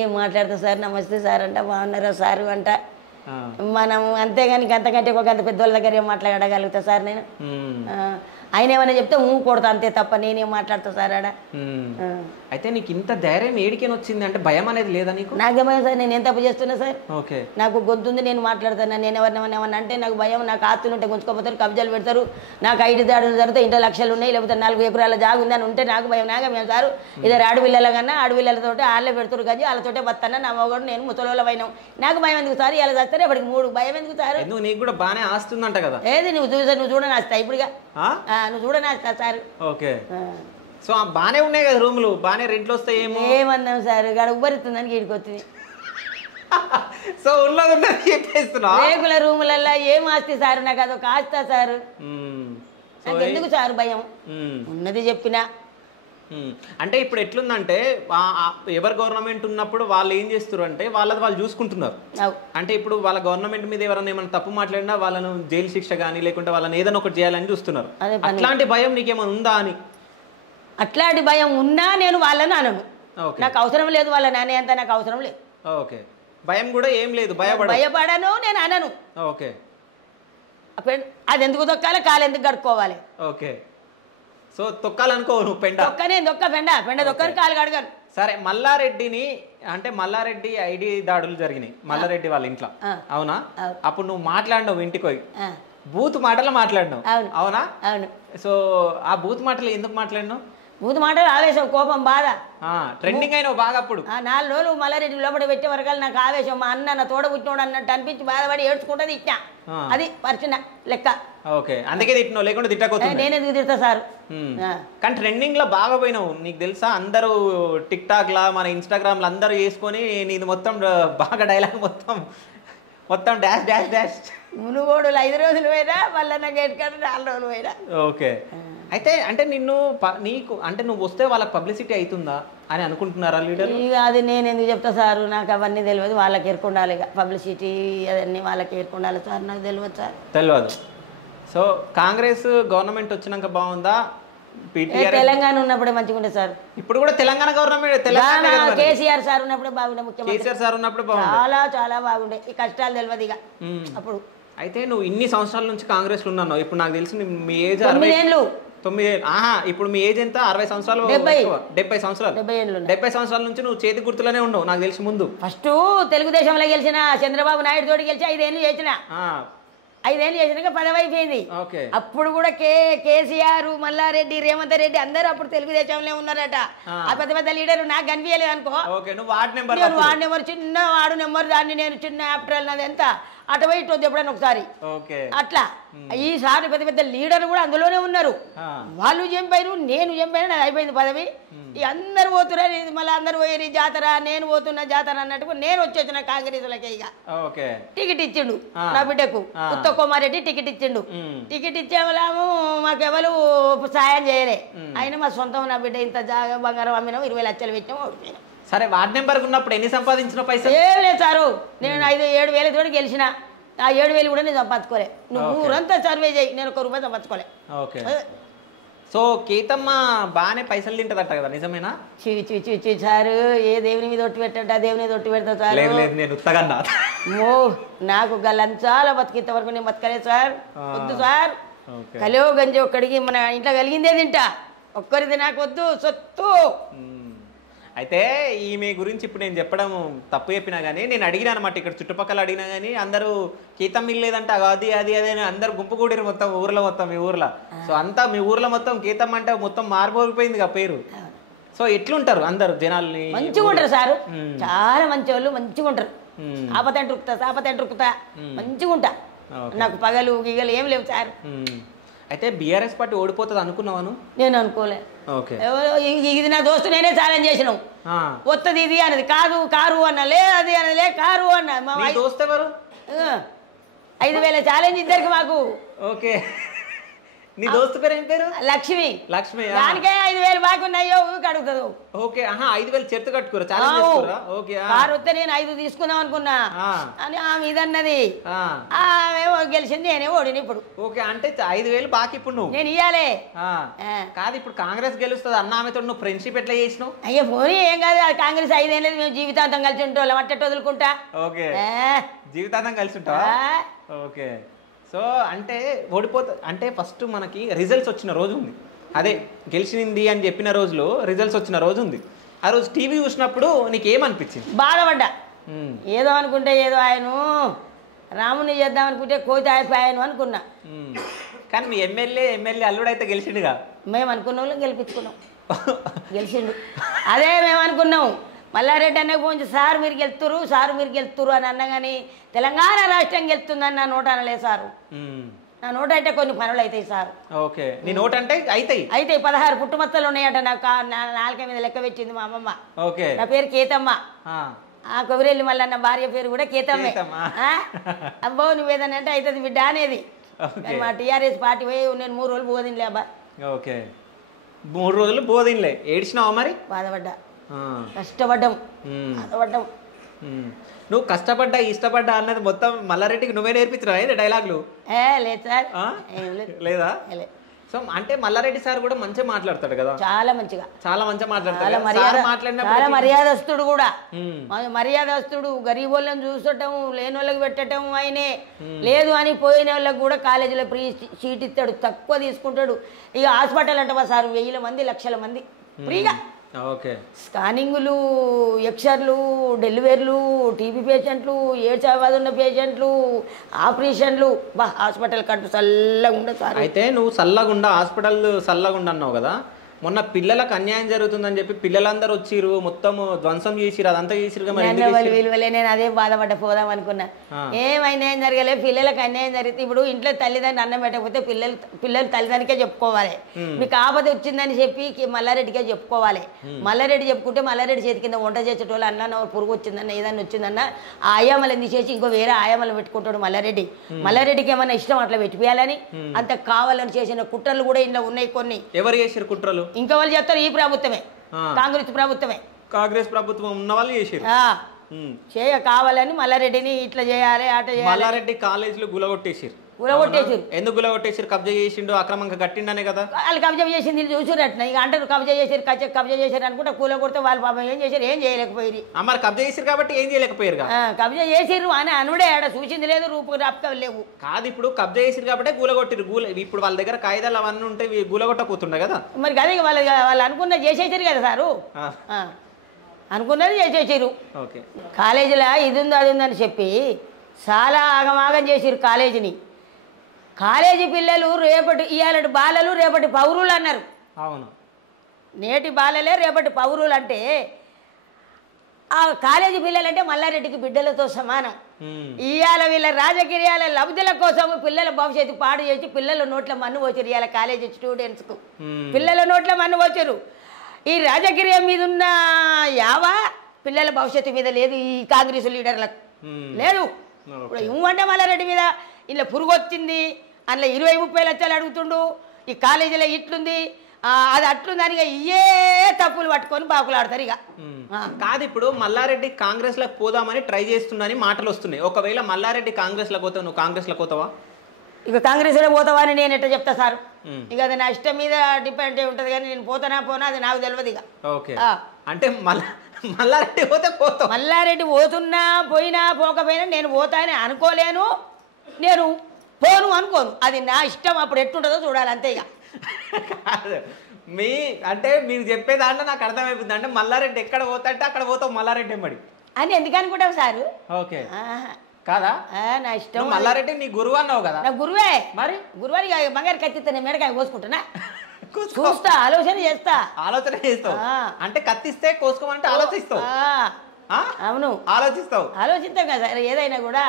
ఏం మాట్లాడతావు సార్, నమస్తే సార్ అంట, బాగున్నారా సారు అంట. మనం అంతేగాని అంతకంటే ఒక అంత పెద్దవాళ్ళ దగ్గర ఏం మాట్లాడగలుగుతా సార్ నేను? ఆయన ఏమైనా చెప్తే కొడతా అంతే తప్ప నేనేం మాట్లాడతా సార్ ఆడ. అయితే నీకు ఇంత ధైర్యం ఏడికేని వచ్చింది, అంటే భయం అనేది లేదా నీకు? నాకేమైనా సార్, నేను ఏం తప్పు చేస్తున్నా సార్? ఓకే, నాకు గొంతుంది, నేను మాట్లాడతాను. నేను ఎవరినేమన్నా అంటే నాకు భయం, నాకు ఆస్తులు ఉంటే గుంజుకోపోతారు, కబ్జాలు పెడతారు, నాకు 5 దాడులు జరిగితే ఇంట్లో లక్షలు ఉన్నాయి, లేకపోతే 4 ఎకరాల జాగు ఉందని ఉంటే నాకు భయం. మేము సారు ఇద్దరు ఆడపిల్లల కన్నా ఆడపిల్లలతో వాళ్ళే పెడతారు గంజి, వాళ్ళతోటే బతానా, నా మొగడు నేను ముసలోళ్ళ పోయినాం. నాకు భయం ఎందుకు సార్? ఇలా చేస్తారు ఎప్పటికి 3 భయం ఎందుకు సార్? నీకు కూడా బాగానే ఆస్తుందంట కదా. ఏది నువ్వు చూడని వస్తా ఇప్పుడుగా, నువ్వు చూడని వస్తా సార్. ఓకే, సో బానే ఉన్నాయి కదా రూములు, బానే రెంట్లు వస్తాయి. ఏమో ఏమన్నాం సార్, గడ ఉబ్బరిస్తుందని గీడికొచ్చింది. సో ఉన్నది చెప్పేస్తున్నా రేకుల రూములల్లో ఏం ఆస్తి సారు నాకు అదొక ఆస్తా సారు నాకు ఎందుకు సారు భయం ఉన్నది చెప్పినా అంటే ఇప్పుడు ఎట్లుందంటే ఎవరు గవర్నమెంట్ ఉన్నప్పుడు వాళ్ళు ఏం చేస్తారు అంటే వాళ్ళది వాళ్ళు చూసుకుంటున్నారు. అంటే ఇప్పుడు వాళ్ళ గవర్నమెంట్ మీద ఎవరైనా ఏమైనా తప్పు మాట్లాడినా వాళ్ళను జైలు శిక్ష కానీ లేకుంటే వాళ్ళని ఏదైనా ఒకటి చేయాలని చూస్తున్నారు. అట్లాంటి భయం నీకేమైనా ఉందా అని? అట్లాంటి భయం ఉన్నా నేను వాళ్ళని అనను. నాకు అవసరం లేదు వాళ్ళ నానే అంత నాకు అవసరం లేదు. ఓకే, భయం కూడా ఏం లేదు, భయపడను, నేను అనను. ఓకే, అది ఎందుకు తొక్కాలి, కాలు ఎందుకు కడుక్కోవాలి. ఓకే, సో తొక్కాలనుకో నువ్వు పెండ పెండ తొక్కని కాలు కడగను. సరే, మల్లారెడ్డిని అంటే మల్లారెడ్డి ఐడి దాడులు జరిగినాయి మల్లారెడ్డి వాళ్ళ ఇంట్లో, అవునా? అప్పుడు నువ్వు మాట్లాడినావు, ఇంటికి పోయి బూత్ మాటలు మాట్లాడినావు, అవునా? అవును. సో ఆ బూత్ మాటలు ఎందుకు మాట్లాడినావు? బూత్ మాటలు ఆవేశం, కోపం, బాధ, ట్రెండింగ్ అయినావు బాగా. అప్పుడు 4 రోజులు మల్లారెడ్డి లోపల పెట్టే వరకు నాకు ఆవేశం, మా అన్న నా తోడ పుట్టినోడు అన్నట్టు అనిపించి బాధపడి ఏడ్చుకుంటుంది ఇచ్చా. అది పరిచిన లెక్క. ఓకే, అందుకే తిట్టినావు, లేకుంటే తిట్టకపోతే నేనెందుకు తిడతా సార్. కానీ ట్రెండింగ్ లో బాగా పోయినావు, నీకు తెలుసా? అందరూ టిక్ టాక్ లా మన ఇన్స్టాగ్రామ్ లో అందరూ వేసుకొని నీది మొత్తం బాగా డైలాగ్ మొత్తం డాష్ డాష్ డాష్. మునుగోడులు 5 రోజులు పోయినా, మళ్ళీ నాకు ఎట్టుకంటే 4 రోజులు పోయినా. ఓకే, అయితే అంటే నీకు అంటే నువ్వు వస్తే వాళ్ళకి పబ్లిసిటీ అవుతుందా అని అనుకుంటున్నారా లీడర్? ఇక అది నేను ఎందుకు చెప్తా సారు, నాకు అవన్నీ తెలియదు. వాళ్ళకి ఏర్కొండాలి, ఇక పబ్లిసిటీ అవన్నీ వాళ్ళకి ఏర్కొండాలి సార్, నాకు తెలియదు సార్. తెలియదు. సో కాంగ్రెస్ గవర్నమెంట్ వచ్చినాక బాగుందా? తెలంగాణ ఉన్నప్పుడే మంచిగా ఉండే సార్. ఇప్పుడు కూడా తెలంగాణ గవర్నమెంట్, కేసీఆర్ సార్ ఉన్నప్పుడే బాగుండే, ముఖ్యమంత్రి కేసీఆర్ సార్ ఉన్నప్పుడు చాలా చాలా బాగుండే. ఈ కష్టాలు తెలియదు ఇక అప్పుడు. అయితే నువ్వు ఇన్ని సంవత్సరాల నుంచి కాంగ్రెస్ లో ఉన్నావు, ఇప్పుడు నాకు తెలిసి మీ ఏజ్ 9 ఏళ్ళు. 9 ఏళ్ళు. ఇప్పుడు మీ ఏజ్ ఎంత? 60 సంవత్సరాలు, 70 సంవత్సరాలు. 70 సంవత్సరాల నుంచి నువ్వు చేతి గుర్తులోనే ఉండవు నాకు తెలిసి. ముందు ఫస్ట్ తెలుగుదేశంలో గెలిచిన చంద్రబాబు నాయుడు తోటి గెలిచి 5 ఏళ్ళు చేసిన. 5 ఏళ్ళు చేసినాక 10 అయిపోయింది. అప్పుడు కూడా కేసీఆర్, మల్లారెడ్డి, రేవంత్ రెడ్డి అందరూ అప్పుడు తెలుగుదేశంలో ఉన్నారట. ఆ పెద్ద పెద్ద లీడర్ నాకు కనిపించలేదు అనుకో. వార్డు నెంబర్ చిన్న వార్డు నెంబర్, దాన్ని నేను చిన్న యాప్టర్ నాది ఎంత అటు పోయి ఇటు ఎప్పుడైనా ఒకసారి అట్లా. ఈసారి పెద్ద పెద్ద లీడర్ కూడా అందులోనే ఉన్నారు. వాళ్ళు చంపారు, నేను చంపాను, నాది అయిపోయింది పదవి. అందరు పోతున్నారు, మళ్ళీ అందరు పోయి జాతర, నేను పోతున్నా జాతర అన్నట్టుగా నేను వచ్చేసిన కాంగ్రెస్లకే. ఇక టికెట్ ఇచ్చిండు నా బిడ్డకు, ఉత్తమ్ కుమార్ రెడ్డి టికెట్ ఇచ్చిండు. టికెట్ ఇచ్చేవాళ్ళము మాకెవరు సాయం చేయలే. అయినా మా సొంతం నా బిడ్డ ఇంత జాగా బంగారం అమ్మినాం, 20 లక్షలు పెట్టినాం, ఓడిపోయినాం. సరే, వార్డు నెంబర్ ఉన్నప్పుడు ఎన్ని సంపాదించిన పైసలు? ఏం లేదు సారు, నేను 5-7 వేల తోటి గెలిచిన. ఆ 7 వేలు కూడా నేను సంపాదించుకోలే. నువ్వు ఊరంతా సర్వే చేయి, నేను 1 రూపాయి సంపాదించుకోలే. ఓకే, సో కేతమ్మ బాగానే పైసలు తింటదట కదా, నిజమేనా? సారు, ఏ దేవుని మీద ఒట్టు పెట్టంట ఆ దేవుని మీద ఒట్టు పెడతా సార్. నేను ఉత్తగన్నా నాకు లంచాల బతికింత వరకు నేను బతకలేదు సార్. వద్దు సార్, కలియో గంజి ఒక్కడికి మన ఇంట్లో కలిగిందే తింటా, ఒక్కరిది నాకు వద్దు సొత్తు. అయితే ఈమె గురించి ఇప్పుడు నేను చెప్పడం తప్పు చెప్పినా కానీ, నేను అడిగినా అనమాట, ఇక్కడ చుట్టుపక్కల అడిగినా కానీ అందరూ కీతం ఇల్లేదంట, అది అది అదే అందరు గుంపు కూడిరు మొత్తం ఊర్లో, మొత్తం మీ ఊర్లో. సో అంతా మీ ఊర్లో మొత్తం కీతం అంటే మొత్తం మారిపోయిపోయింది ఆ పేరు. సో ఎట్లుంటారు అందరు జనాల్ని? మంచిగా ఉంటారు సారు, చాలా మంచి వాళ్ళు, మంచిగా ఉంటారు. ఆపతంట రుక్కుతా మంచిగా ఉంటా. నాకు పగలు గిగలు ఏం లేవు సార్. అయితే బీఆర్ఎస్ పార్టీ ఓడిపోతుంది అనుకున్నావాను? నేను అనుకోలే. ఇది నా దోస్తు, నేనే ఛాలెంజ్ చేసినావు. వస్తుంది ఇది అన్నది, కాదు కారు అన్నలే, అది అన్నలే కారు అన్న. మా దోస్తు ఎవరు? 5,000 ఛాలెంజ్ ఇద్దరికి మాకు. ఓకే, నీ దోస్తు పేరు ఏం పేరు? లక్ష్మి. లక్ష్మి, దానికే 5,000 బాకీ ఉన్నాయో కడుగుతుంది. ఓకే, 5,000 చేతి కట్టుకోరా, ఛాలెంజ్. ఓకే, కారు వస్తే నేను 5 తీసుకుందాం అనుకున్నా అని ఆమె ఇదన్నది. ఆమె గెలిచింది, నేనే ఓడిని ఇప్పుడు. ఓకే, అంటే 5,000 బాకీ ఇప్పుడు నువ్వు నేను ఇయ్యాలే. కాదు, ఇప్పుడు కాంగ్రెస్ గెలుస్తుంది అన్న ఆమెతో నువ్వు ఫ్రెండ్షిప్ ఎట్లా చేసినావు? అయ్యో పోనీ ఏం కాదు, కాంగ్రెస్ 5 ఏళ్ళు మేము జీవితాంతం కలిసి ఉంటాం, అట్టట్టు వదులుకుంటా. ఓకే, జీవితాంతం కలిసి ఉంటావా? ఓకే, సో అంటే అంటే ఫస్ట్ మనకి రిజల్ట్స్ వచ్చిన రోజు ఉంది, అదే గెలిచింది అని చెప్పిన రోజులో రిజల్ట్స్ వచ్చిన రోజు ఉంది. ఆ రోజు టీవీ చూసినప్పుడు నీకేమనిపించింది? బాధపడ్డా. ఏదో అనుకుంటే ఏదో ఆయన రాముని చేద్దాం అనుకుంటే కోతి ఆయన అనుకున్నా. కానీ మీ ఎమ్మెల్యే అల్లుడైతే గెలిచిండుగా. మేము అనుకున్న వాళ్ళం గెలిపించుకున్నాం, గెలిచిండు. అదే మేము అనుకున్నాం. మల్లారెడ్డి అన్న పోంచి సార్ మీరు గెలుతురు అని అన్నా కానీ తెలంగాణ రాష్ట్రం గెలుతుందని నా నోట అనలేదు సారు. నా నోట అంటే కొన్ని పనులు అవుతాయి సార్. ఓకే, నీ నోట అంటే అవుతాయి 16 పుట్టుమత్తలు ఉన్నాయంట నాకు. నాలుక మీద లెక్క పెట్టింది మా అమ్మమ్మ. ఓకే, నా పేరు కేతమ్మ. ఆ కొబ్బరిల్లి మల్లన్న భార్య పేరు కూడా కేతమ్మే. అబ్బో నువ్వేదన్నా అంటే అవుతుంది బిడ్డ అనేది. మా టీఆర్ఎస్ పార్టీ పోయి నేను 3 రోజులు బోధినలే అబ్బా. ఓకే 3 రోజులు బోధినలే. ఏడ్చినావా మరి? బాధపడ్డా, కష్టపడ్డాం, బాధపడ్డాం. నువ్వు కష్టపడ్డా ఇష్టపడ్డా అన్నది మొత్తం మల్లారెడ్డికి నువ్వే నేర్పించినావా ఇది డైలాగులు? లేదు సార్, లేదా? సో అంటే మల్లారెడ్డి సార్ కూడా మంచిగా మాట్లాడతాడు కదా, చాలా మంచిగా, చాలా మంచిగా మాట్లాడతాడు, చాలా మర్యాదస్తుడు కూడా. మర్యాదస్తుడు, గరీబోళ్ళని చూసటం, లేని వాళ్ళకి పెట్టడం ఆయనే. లేదు అని పోయిన వాళ్ళకి కూడా కాలేజీలో ఫ్రీ సీట్ ఇస్తాడు, తక్కువ తీసుకుంటాడు. ఇక హాస్పిటల్ అంటవా సార్ 1000 మంది 1,00,000 మంది ఫ్రీగా. ఓకే స్కానింగ్లు, ఎక్స్రేలు, డెలివరీలు, టీబీ పేషెంట్లు, ఎయిడ్స్ వ్యాధి ఉన్న పేషెంట్లు, ఆపరేషన్లు. బా హాస్పిటల్ కట్టు చల్లగా ఉండదు సార్. అయితే నువ్వు చల్లగుండా హాస్పిటల్ చల్లగుండా అన్నావు కదా, మొన్న పిల్లలకు అన్యాయం జరుగుతుందని చెప్పి పిల్లలందరూ వచ్చిరు, మొత్తం ధ్వంసం చేసిరు, అదంతా చేసిరు. విలువలే నేను అదే బాధపడ్డ పోదాం అనుకున్నా. ఏం అన్యాయం జరగలే, పిల్లలకు అన్యాయం జరిగితే ఇప్పుడు ఇంట్లో తల్లిదండ్రులు అన్నం పెట్టకపోతే పిల్లలు తల్లిదండ్రికే చెప్పుకోవాలి. మీకు ఆపద వచ్చిందని చెప్పి మల్లారెడ్డికే చెప్పుకోవాలి. మల్లారెడ్డి చెప్పుకుంటే మల్లారెడ్డి చేతి కింద వంట చేసేటోళ్ళు అన్న పురుగు వచ్చిందన్న ఏదన్నా వచ్చిందన్న ఆ ఆయామలను తీసేసి ఇంకో వేరే ఆయామలు పెట్టుకుంటాడు మల్లారెడ్డి. మల్లారెడ్డికి ఏమన్నా ఇష్టం అట్లా పెట్టిపోయాలని అంత కావాలని చేసిన కుట్రలు కూడా ఇంట్లో ఉన్నాయి కొన్ని. ఎవరు చేసారు కుట్రలు? ఇంకా వాళ్ళు చెప్తారు ఈ ప్రభుత్వమే, కాంగ్రెస్ ప్రభుత్వమే. కాంగ్రెస్ ప్రభుత్వం ఉన్న వాళ్ళు చేసారు కావాలని మల్లారెడ్డిని ఇట్లా చేయాలి అట్లా చేయాలి. మల్లారెడ్డి కాలేజీలు గులగొట్టేసారు. ఎందుకు గులగొట్టేసారు? కబ్జా చేసిండు, అక్రమంగా కట్టిండనే కదా. వాళ్ళు కబ్జా చేసింది చూసారు అట్లా. ఇక అంటారు కబ్జా చేశారు, కబ్జా చేశారు అనుకుంటే కూల కొడితే వాళ్ళు పాపం ఏం చేశారు, ఏం చేయలేకపోయారు. మరి కబ్జా చేశారు కాబట్టి ఏం చేయలేకపోయారు. కబ్జా చేసిర్రు అని అనుడే ఆడ చూసింది లేదు, రూపు రాపక లేవు. కాదు ఇప్పుడు కబ్జా చేసిరు కాబట్టి గూలగొట్టిరు. ఇప్పుడు వాళ్ళ దగ్గర కాయిదాలు అవన్నీ ఉంటే గూలగొట్టకపోతుండే కదా. మరి అదే వాళ్ళు అనుకున్నది చేసేసారు కదా సారు, అనుకున్నది చేసేసారు. కాలేజీలో ఇది ఉందో అది ఉందని చెప్పి చాలా ఆగమాగం చేసిరు కాలేజీని. కాలేజీ పిల్లలు రేపటి ఇవాళ బాలలు రేపటి పౌరులు అన్నారు. అవును, నేటి బాలలే రేపటి పౌరులు అంటే ఆ కాలేజీ పిల్లలంటే మల్లారెడ్డికి బిడ్డలతో సమానం. ఇవాళ వీళ్ళ రాజకీయాల లబ్ధుల కోసం పిల్లల భవిష్యత్తు పాడు చేసి పిల్లల నోట్ల మన్ను పోచారు. ఇవాళ కాలేజీ స్టూడెంట్స్కు పిల్లల నోట్ల మన్ను పోచారు. ఈ రాజకీయం మీద ఉన్న యావా పిల్లల భవిష్యత్తు మీద లేదు. ఈ కాంగ్రెస్ లీడర్లకు లేదు. ఇప్పుడు ఇవ్వంటే మల్లారెడ్డి మీద ఇలా పురుగు వచ్చింది, అందులో 20-30 లక్షలు అడుగుతుండు, ఈ కాలేజీలో ఇట్లుంది అది అట్లుంది అని ఇయే తప్పులు పట్టుకొని బాకులు ఆడతారు. ఇక కాదు ఇప్పుడు మల్లారెడ్డి కాంగ్రెస్ లకు పోదామని ట్రై చేస్తుందని మాటలు వస్తున్నాయి. ఒకవేళ మల్లారెడ్డి కాంగ్రెస్ లకు పోతావు, నువ్వు కాంగ్రెస్ లకు పోతావా? ఇక కాంగ్రెస్ లో పోతావా అని నేను ఎట్లా చెప్తా సార్? ఇక అది నా ఇష్టం మీద డిపెండ్ అయి ఉంటుంది, కానీ నేను పోతానా పోనా అది నాకు తెలియదు. ఇక అంటే మల్లారెడ్డి పోతే పోతావు? మల్లారెడ్డి పోతున్నా పోయినా పోకపోయినా నేను పోతా అని అనుకోలేను, నేను పోను అనుకోను. అది నా ఇష్టం, అప్పుడు ఎట్టుంటుందో చూడాలి అంతే. ఇక అంటే మీరు చెప్పే దాంట్లో నాకు అర్థమైపోతుంది. అంటే మల్లారెడ్డి ఎక్కడ పోతా అంటే అక్కడ పోతావు మల్లారెడ్డి ఎంబడి అని ఎందుకు అనుకుంటావు సారు? ఓకే కాదా? నా ఇష్టం. మల్లారెడ్డి నీ గురువు అన్నావు కదా. నా గురువే. మరి గురువారి బంగారు కత్తిస్తే నేను మెడకాయ కోసుకుంటున్నా, చూస్తా, ఆలోచన చేస్తావు. అంటే కత్తిస్తే కోసుకోమంటే ఆలోచిస్తావు. అవును, ఆలోచిస్తావు. ఆలోచిస్తాం కదా ఏదైనా కూడా.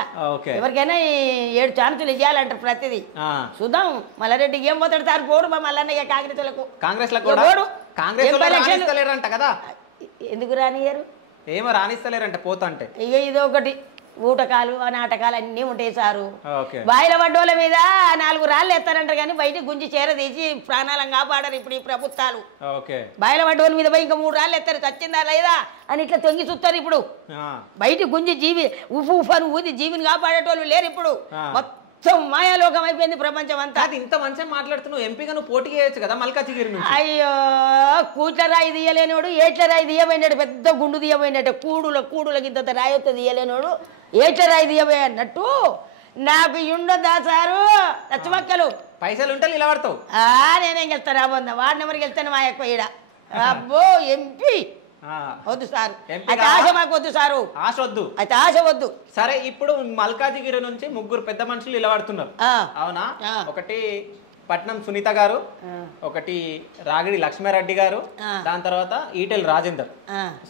ఎవరికైనా 7 ఛాన్సులు ఇవ్వాలంటారు ప్రతిదీ. చూద్దాం మల్లారెడ్డికి ఏం పోతాడు సార్. పోడు మా మల్లన్నయ్య కాంగ్రెస్ రానిస్తలేరంట కదా. ఎందుకు రానియరు? ఏమో రానిస్తలేరంట పోతా అంటే. ఇక ఇది ఒకటి ఊటకాలు నాటకాలు అన్నీ ఉంటాయి సారు. బాయిల పడ్డోళ్ళ మీద 4 రాళ్ళు ఎత్తారంటారు కానీ బయట గుంజి చేరదీసి ప్రాణాలను కాపాడారు ఇప్పుడు ఈ ప్రభుత్వాలు. బాయిల పడ్డోళ్ళ మీద పోయి ఇంకా 3 రాళ్ళు ఎత్తారు, చచ్చిందా లేదా అని ఇట్లా తొంగి చూస్తారు. ఇప్పుడు బయట గుంజి జీవి ఉఫ్ అని ఊది జీవిని కాపాడేటోళ్ళు లేరు ఇప్పుడు. మొత్తం మాయాలోకం అయిపోయింది ప్రపంచం అంతా. ఇంత మంచిగా మాట్లాడుతున్నావు, ఎంపీగా నువ్వు పోటీ చేయొచ్చు కదా మల్కాజిగిరి నుంచి. అయ్యో కూట్ల రాయి తీయలేనోడు ఏట్ల రాయి తీయబోయినాడు, పెద్ద గుండు తీయబోయినట్టు కూడులకి ఇంత రాయొత్త తీయలేనోడు ఏట్ల రాయి తీయబోయే అన్నట్టు నాకు ఉండదా సారు రచ్చమక్కలు. పైసలు ఉంటే నిలబడతావు. నేనేం గెలుస్తాను రాబోందా వాడి నెంబర్కి వెళ్తాను మా ఎక్కువ ఈడ. అబ్బో ఎంపీ వద్దు సారు, అయితే ఆశ మాకు వద్దు సారు, ఆశ వద్దు, అయితే ఆశ వద్దు. సరే ఇప్పుడు మల్కాజిగిరి నుంచి 3 పెద్ద మనుషులు నిలబడుతున్నారు అవునా? ఒకటి పట్నం సునీత గారు, ఒకటి రాగిడి లక్ష్మారెడ్డి గారు, దాని తర్వాత ఈటెల్ రాజేందర్.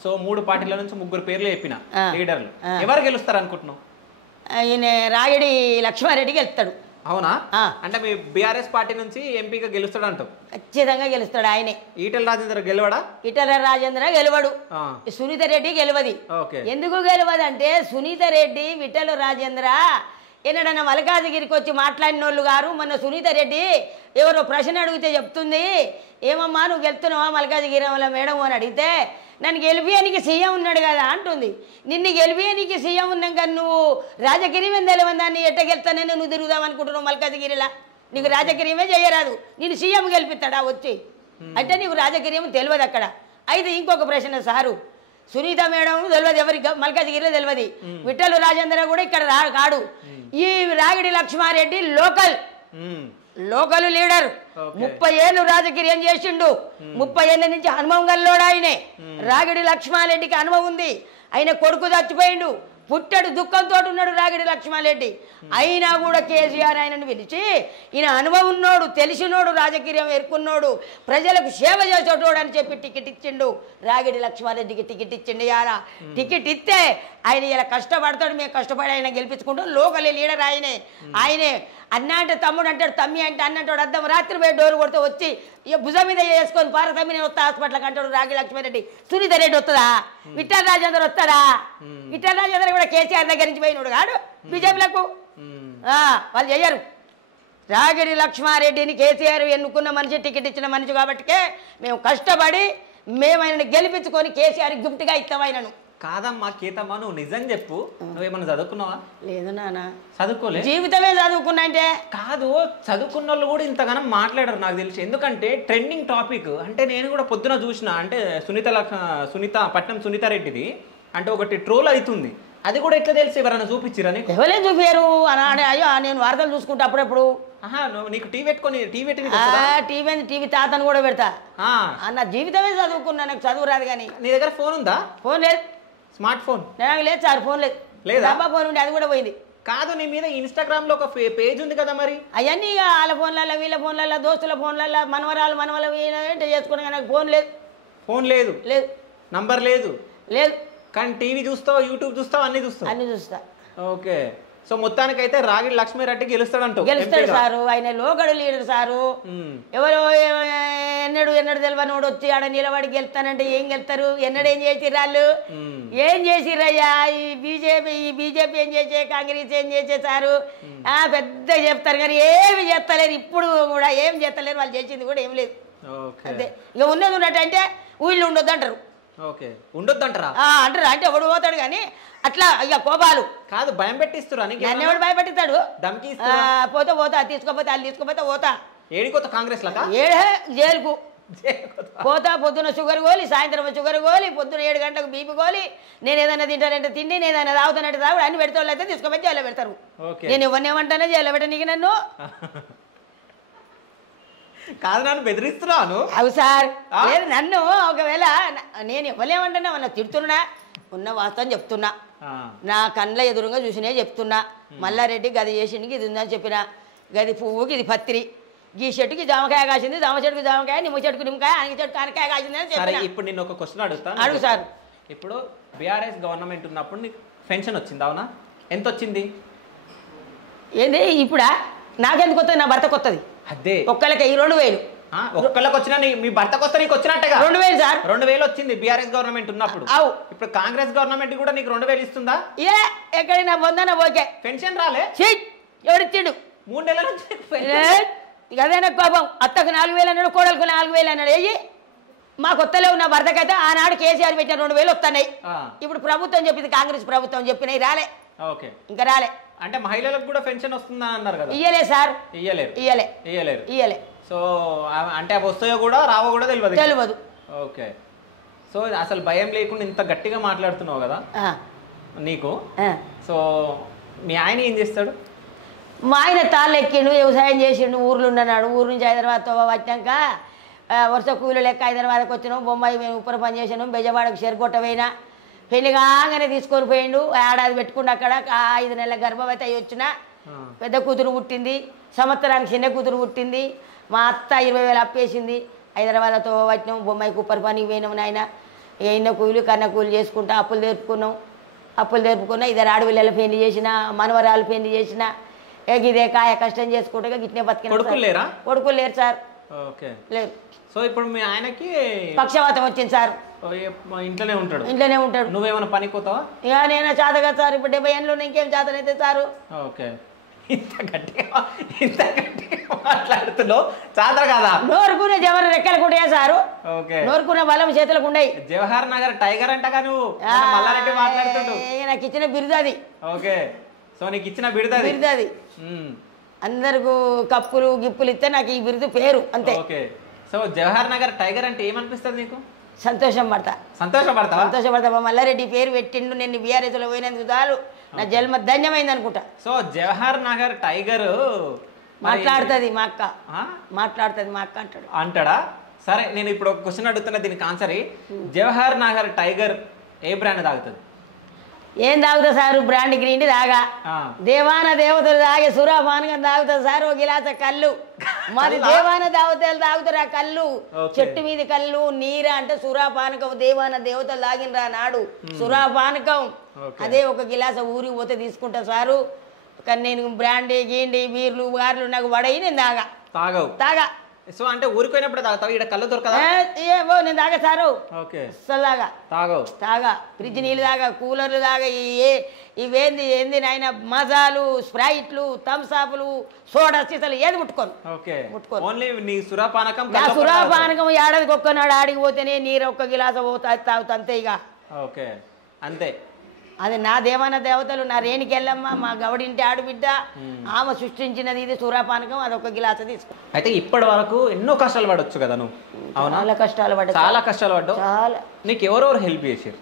సో 3 పార్టీల నుంచి 3 పేర్లు చెప్పిన లీడర్లు. ఎవరు గెలుస్తారు అనుకుంటున్నావు? ఈయన రాగిడి లక్ష్మారెడ్డి గెలుస్తాడు. అవునా? ఆ. అంటే మీ బీఆర్ఎస్ పార్టీ నుంచి ఎంపీగా గెలుస్తాడు అంటావు? ఖచ్చితంగా గెలుస్తాడు ఆయనే. ఈటెల రాజేందర్ గెలవడా? ఈటెల రాజేంద్ర గెలవడు, ఆ. సునీత రెడ్డి గెలవది. ఓకే. ఎందుకు గెలవదు అంటే సునీత రెడ్డి విఠల రాజేంద్ర ఎన్నడన్నా మల్కాజిగిరికి వచ్చి మాట్లాడిన వాళ్ళు గారు. మొన్న సునీత రెడ్డి ఎవరో ప్రశ్న అడిగితే చెప్తుంది, ఏమమ్మా నువ్వు గెలుతున్నావా మల్కాజిగిరి వల్ల మేడం అని అడిగితే, నన్ను గెలిపియానికి సీఎం ఉన్నాడు కదా అంటుంది. నిన్ను గెలిపియానికి సీఎం ఉన్నాక నువ్వు రాజకీయమే తెలియదాన్ని ఎట్ట గెలుతానని నువ్వు తిరుగుదాం అనుకుంటున్నావు మల్కాజిగిరిలా? నీకు రాజకీయమే చేయరాదు, నేను సీఎం గెలిపిస్తాడా వచ్చి అంటే నీకు రాజకీయం తెలియదు అక్కడ. అయితే ఇంకొక ప్రశ్న సారు, సునీత మేడం తెలియదు ఎవరికి మల్కాజిగిరిలో తెలియదు, విఠల రాజేంద్ర కూడా ఇక్కడ కాడు. ఈ రాగిడి లక్ష్మారెడ్డి లోకల్ లీడర్, 30 ఏళ్ళు రాజకీయం చేసిండు, 30 ఏళ్ళ నుంచి అనుభవం గల్లోడు ఆయనే. రాగిడి లక్ష్మారెడ్డికి అనుభవం ఉంది, ఆయన కొడుకు చచ్చిపోయిండు, పుట్టడు దుఃఖంతో ఉన్నాడు రాగిడి లక్ష్మారెడ్డి. అయినా కూడా కేసీఆర్ ఆయనను పిలిచి ఈయన అనుభవం ఉన్నోడు, తెలిసినోడు, రాజకీయం ఎరుకున్నోడు, ప్రజలకు సేవ చేసేటోడు అని చెప్పి టికెట్ ఇచ్చిండు. రాగిడి లక్ష్మారెడ్డికి టికెట్ ఇచ్చిండు. ఇలా టికెట్ ఇస్తే ఆయన ఇలా కష్టపడతాడు, మేము కష్టపడి ఆయన గెలిపించుకుంటాం. లోకల్ లీడర్ ఆయనే అన్న అంటే తమ్ముడు అంటాడు, తమ్మి అంటే అన్నట్టు అర్థం. రాత్రి పోయి డోరు కొడితే వచ్చి ఇక భుజం మీద వేసుకొని పారతమ్మి నేను వస్తా హాస్పిటల్కి అంటాడు రాగి లక్ష్మారెడ్డి. సునీత రెడ్డి వస్తుందా? విఠల రాజేందర్ వస్తాడా? విఠల రాజేందర్ కూడా కేసీఆర్ దగ్గర నుంచి పోయినాడు కాడు బీజేపీలకు. వాళ్ళు చెయ్యరు. రాగిడి లక్ష్మారెడ్డిని కేసీఆర్ ఎన్నుకున్న మనిషి, టికెట్ ఇచ్చిన మనిషి కాబట్టికే మేము కష్టపడి మేము ఆయనను గెలిపించుకొని కేసీఆర్ గిఫ్ట్గా ఇస్తాం ఆయనను. కాదమ్మా కేతమ్మా, నువ్వు నిజం చెప్పు, నువ్వేమన్నా చదువుకున్నావా? లేదు నాన్న, చదువుకోలే. జీవితమే చదువుకున్నా అంటే కాదు. చదువుకున్న వాళ్ళు కూడా ఇంతగానం మాట్లాడరు నాకు తెలిసి. ఎందుకంటే ట్రెండింగ్ టాపిక్ అంటే నేను కూడా పొద్దున చూసిన, అంటే పట్నం సునీత రెడ్డిది అంటే ఒకటి ట్రోల్ అవుతుంది. అది కూడా ఎట్లా తెలిసి ఎవరైనా చూపించిరా నీకు? ఎవరే చూపారు అని? అయ్యో నేను వార్తలు చూసుకుంటా అప్పుడప్పుడు. నీకు టీవీ పెట్టుకొని టీవీ తాతను కూడా పెడతా. నా జీవితమే చదువుకున్నా, నాకు చదువు రాదు. కానీ నీ దగ్గర ఫోన్ ఉందా? ఫోన్ లేదు. స్మార్ట్ ఫోన్ నాకు లేదు సార్, ఫోన్ లేదు. లేదా? ఫోన్ ఉండి అది కూడా పోయింది. కాదు, నీ మీద ఇన్స్టాగ్రామ్ లో ఒక పేజ్ ఉంది కదా మరి? అవన్నీ వాళ్ళ ఫోన్లలో, వీళ్ళ ఫోన్లలో, దోస్తుల ఫోన్లలో, మనవరాలు చేసుకున్నా. నాకు ఫోన్ లేదు. ఫోన్ లేదు? లేదు. నంబర్ లేదు? లేదు. కానీ టీవీ చూస్తావు, యూట్యూబ్ చూస్తావు, అన్ని చూస్తా. ఓకే. సో మొత్తానికైతే రాగిడి లక్ష్మీరెడ్డి గెలుస్తాడు సారు. ఆయన లోకల్ లీడర్ సారు. ఎవరో ఎన్నడు తెలియనోడు వచ్చి ఆడ నిలబడి గెలుస్తానంటే ఏం గెలుస్తారు? ఎన్నడేం చేసిర్రు వాళ్ళు? ఏం చేసిర్రయ్యా? ఈ బీజేపీ ఏం చేసే, కాంగ్రెస్ ఏం చేసే సారు? పెద్ద చెప్తారు కానీ ఏమి చేస్తలేరు. ఇప్పుడు కూడా ఏం చేస్తలేరు. వాళ్ళు చేసింది కూడా ఏం లేదు. అంతే. ఇక ఉన్నది ఉన్నట్టంటే ఊళ్ళో ఉండొద్దు అంటారు. ఓకే, ఉండొద్దు అంటారా? అంటారు. అంటే ఒకడు పోతాడు కానీ అట్లా ఇక కోపాలు కాదు, భయం పెట్టిస్తారు. నన్ను ఎవడు భయపెట్టిస్తాడు? ధమ్కి పోతా తీసుకోపోతే వాళ్ళు తీసుకోపోతే పోతా. ఏడికోతా కాంగ్రెస్ లాగా జైలుకు పోతా. పొద్దున షుగర్ గోలి, సాయంత్రం షుగర్ గోలి, పొద్దున 7 గంటలకు బీపీ గోలి. నేను ఏదైనా తింటానంటే తిండి, నేను ఏదైనా తాగుతానంటే తాగుడు. అన్ని పెడితే వాళ్ళు అయితే తీసుకుపోయి జైల్లో పెడతారు. నేను ఎవరిని ఏమంటానో జైల్లో పెట్టనీకి నన్ను. కాదు, నన్ను బెదిరిస్తున్నాను. అవు సార్. లేదు, నన్ను ఒకవేళ నేను ఇవ్వలేమంటున్నా, మన తిడుతున్నా, ఉన్న వాస్తవం చెప్తున్నా, నా కళ్ళ ఎదురుగా చూసినే చెప్తున్నా. మల్లారెడ్డి గది చేసిండికి ఇది ఉందని చెప్పిన, గది పువ్వుకి ఇది పత్రి, ఈ చెట్టుకి జామకాయ కాసింది, జామ చెట్టుకి జామకాయ, నిమ్మ చెట్టుకు నిమ్మకాయ, అనగ చెట్టుకు అనకాయ కాసింది అని చెప్పిన. ఇప్పుడు నేను ఒక క్వశ్చన్ అడుగుతాను. అడుగు సార్. ఇప్పుడు బీఆర్ఎస్ గవర్నమెంట్ ఉన్నప్పుడు నీకు పెన్షన్ వచ్చింది, అవునా? ఎంత వచ్చింది? ఏంది ఇప్పుడా? నాకెందుకు వస్తుంది? నా భర్తకు వస్తుంది. అదే ఒక్కళ్ళకి 2,000. ఒక్కళ్ళకి వచ్చినా మీ భర్తకు వస్తే నీకు వచ్చినట్టుగా 2,000 సార్. 2,000 వచ్చింది బీఆర్ఎస్ గవర్నమెంట్ ఉన్నప్పుడు. ఇప్పుడు కాంగ్రెస్ గవర్నమెంట్ కూడా నీకు 2,000 ఇస్తుందా? ఎక్కడైనా పొందనా? ఓకే. పెన్షన్ రాలే? ఎవరిచ్చిండు? 3 నెలల నుంచి. ఇక అదేనా కోపం? అత్తకు 4,000 అన్నాడు, కోడలకు 4,000 అన్నాడు. మాకు వస్తలేవు. నా భర్తకైతే ఆనాడు కేసీఆర్ పెట్టిన 2,000 వస్తున్నాయి. ఇప్పుడు ప్రభుత్వం చెప్పింది, కాంగ్రెస్ ప్రభుత్వం చెప్పినాయి, రాలే. ఓకే, ఇంకా రాలే. అంటే మహిళలకు కూడా పెన్షన్ వస్తుందని అన్నారు కదా? ఇయ్యలే సార్. ఇయ్యలేరు. సో అంటే అవి వస్తాయో కూడా రావో కూడా తెలియదు. ఓకే. సో అసలు భయం లేకుండా ఇంత గట్టిగా మాట్లాడుతున్నావు కదా నీకు. సో మీ ఆయన ఏం చేస్తాడు? మా ఆయన తాళ్ళు ఎక్కిండు, వ్యవసాయం చేసిండు, ఊర్లో ఉన్నాడు. ఊరు నుంచి హైదరాబాద్ వచ్చాక వరుస కూలీలు లెక్క హైదరాబాద్కి వచ్చినాం. బొంబాయి మేము ఉప్పర పని చేసాను, బెజవాడకు చెరుకొట్ట పోయినా. పెళ్లి కాగానే తీసుకొని పోయిండు. ఏడాది పెట్టుకుండు అక్కడ. 5 నెలల గర్భవతి అయ్యి వచ్చిన పెద్ద కూతురు పుట్టింది, సంవత్సరానికి చిన్న కూతురు పుట్టింది. మా అత్త 20,000 అప్పేసింది. హైదరాబాద్తో వచ్చినాం, బొమ్మాయికి ఉప్పర పనికి పోయినాం. నాయన ఎన్నో కూలి కన్న కూలి చేసుకుంటా అప్పులు తెరుపుకున్నా. 2 ఆడపిల్లల పెళ్లి చేసిన, మనవరాలు పెళ్లి చేసిన. ఇదే కాయ కష్టం చేసుకుంటే గిట్నే బతికిన కొడుకులు లేరా? కొడుకులు లేరు సార్. ఓకే. లేరు. సో ఇప్పుడు మీ ఆయనకి పక్షవాతం వచ్చింది సార్. ఇంట్లోనే ఉంటాడు? ఇంట్లోనే ఉంటాడు. నువ్వేమైనా పనికి పోతావా? ఇక నేను చేతగా సార్, ఇప్పుడు 70 ఏళ్ళు ఇంకేం చేతనైతే సారు. ఓకే. ఇంత గట్టిగా మాట్లాడుతున్నావు, చాదర కదా? నోరుకునే జవహర్ రెక్కలు కూడా సారు. ఓకే. నోరుకునే బలం చేతులకు ఉండయి. జవహర్ నగర్ టైగర్ అంటగా నువ్వు మల్లారెడ్డి మాట్లాడుతుంటూ. నాకు ఇచ్చిన బిరుదు అది. ఓకే. సో నీకు ఇచ్చిన బిరుదు అది. అందరికి కప్పులు గిప్పులు ఇస్తే నాకు ఈ బిరుదు పేరు అంతే. Okay. So Jawahar Nagar tiger అంటే ఏమనిపిస్తుంది నీకు? సంతోషపడతా. సంతోషపడతా. మా మల్లారెడ్డి పేరు పెట్టిండు, నేను బీఆర్ఎస్ లో పోయినందుకు చాలు నా జన్మ ధన్యమైంది అనుకుంటా. సో జవహర్ నగర్ టైగర్ మాట్లాడుతుంది మా అక్క. మాట్లాడుతుంది మా అక్క అంటాడా? సరే, నేను ఇప్పుడు ఒక క్వశ్చన్ అడుగుతున్నా, దీనికి ఆన్సర్. జవహర్ నగర్ టైగర్ ఏ బ్రాండ్ తాగుతుంది? ఏం తాగుతా సారు? బ్రాండ్ గ్రీన్ తాగా. దేవాన దేవతలు తాగే సురాపానకం తాగుతా సార్. ఒక గిలాస కళ్ళు మరి దేవాన దేవతలు తాగుతారు ఆ కళ్ళు. చెట్టు మీద కళ్ళు నీర అంటే సురాపానకం. దేవాన దేవతలు తాగినరా నాడు సురాపానకం. అదే ఒక గిలాస ఊరికి పోతే తీసుకుంటా సారు. కానీ నేను బ్రాండీ గీండి బీర్లు గార్లు నాకు పడయి నేను తాగా. సో అంటే ఊరిపోయినప్పుడు తాగుతావు, ఇక్కడ కళ్ళు దొరకదా? ఏవో నేను తాగా సారు. ఓకే. అసలు తాగా ఫ్రిడ్జ్ నీళ్ళు తాగా, కూలర్లు తాగా. ఏంది నాయన మజాలు, స్ప్రైట్లు, థమ్సాప్లు, సోడా సీసాలు ఏది ముట్టుకోను. ఓన్లీ నీ సురాపానకం. నా సురాపానకం ఏడాదికి ఒక్కనాడు ఆడికి పోతేనే నీరు ఒక్క గిలాస పోతా తాగుతా అంతే. ఇక ఓకే అంతే. అది నా దేవాన దేవతలు, నా రేణికెళ్ళమ్మ, మా గవడింటి ఆడబిడ్డ, ఆమె సృష్టించినది ఇది సురాపానకం. అది ఒక గిలాస తీసుకో. అయితే ఇప్పటి వరకు ఎన్నో కష్టాలు పడవచ్చు కదా నువ్వు? చాలా కష్టాలు పడ్డావు. చాలా. నీకు ఎవరెవరు హెల్ప్ చేశారు?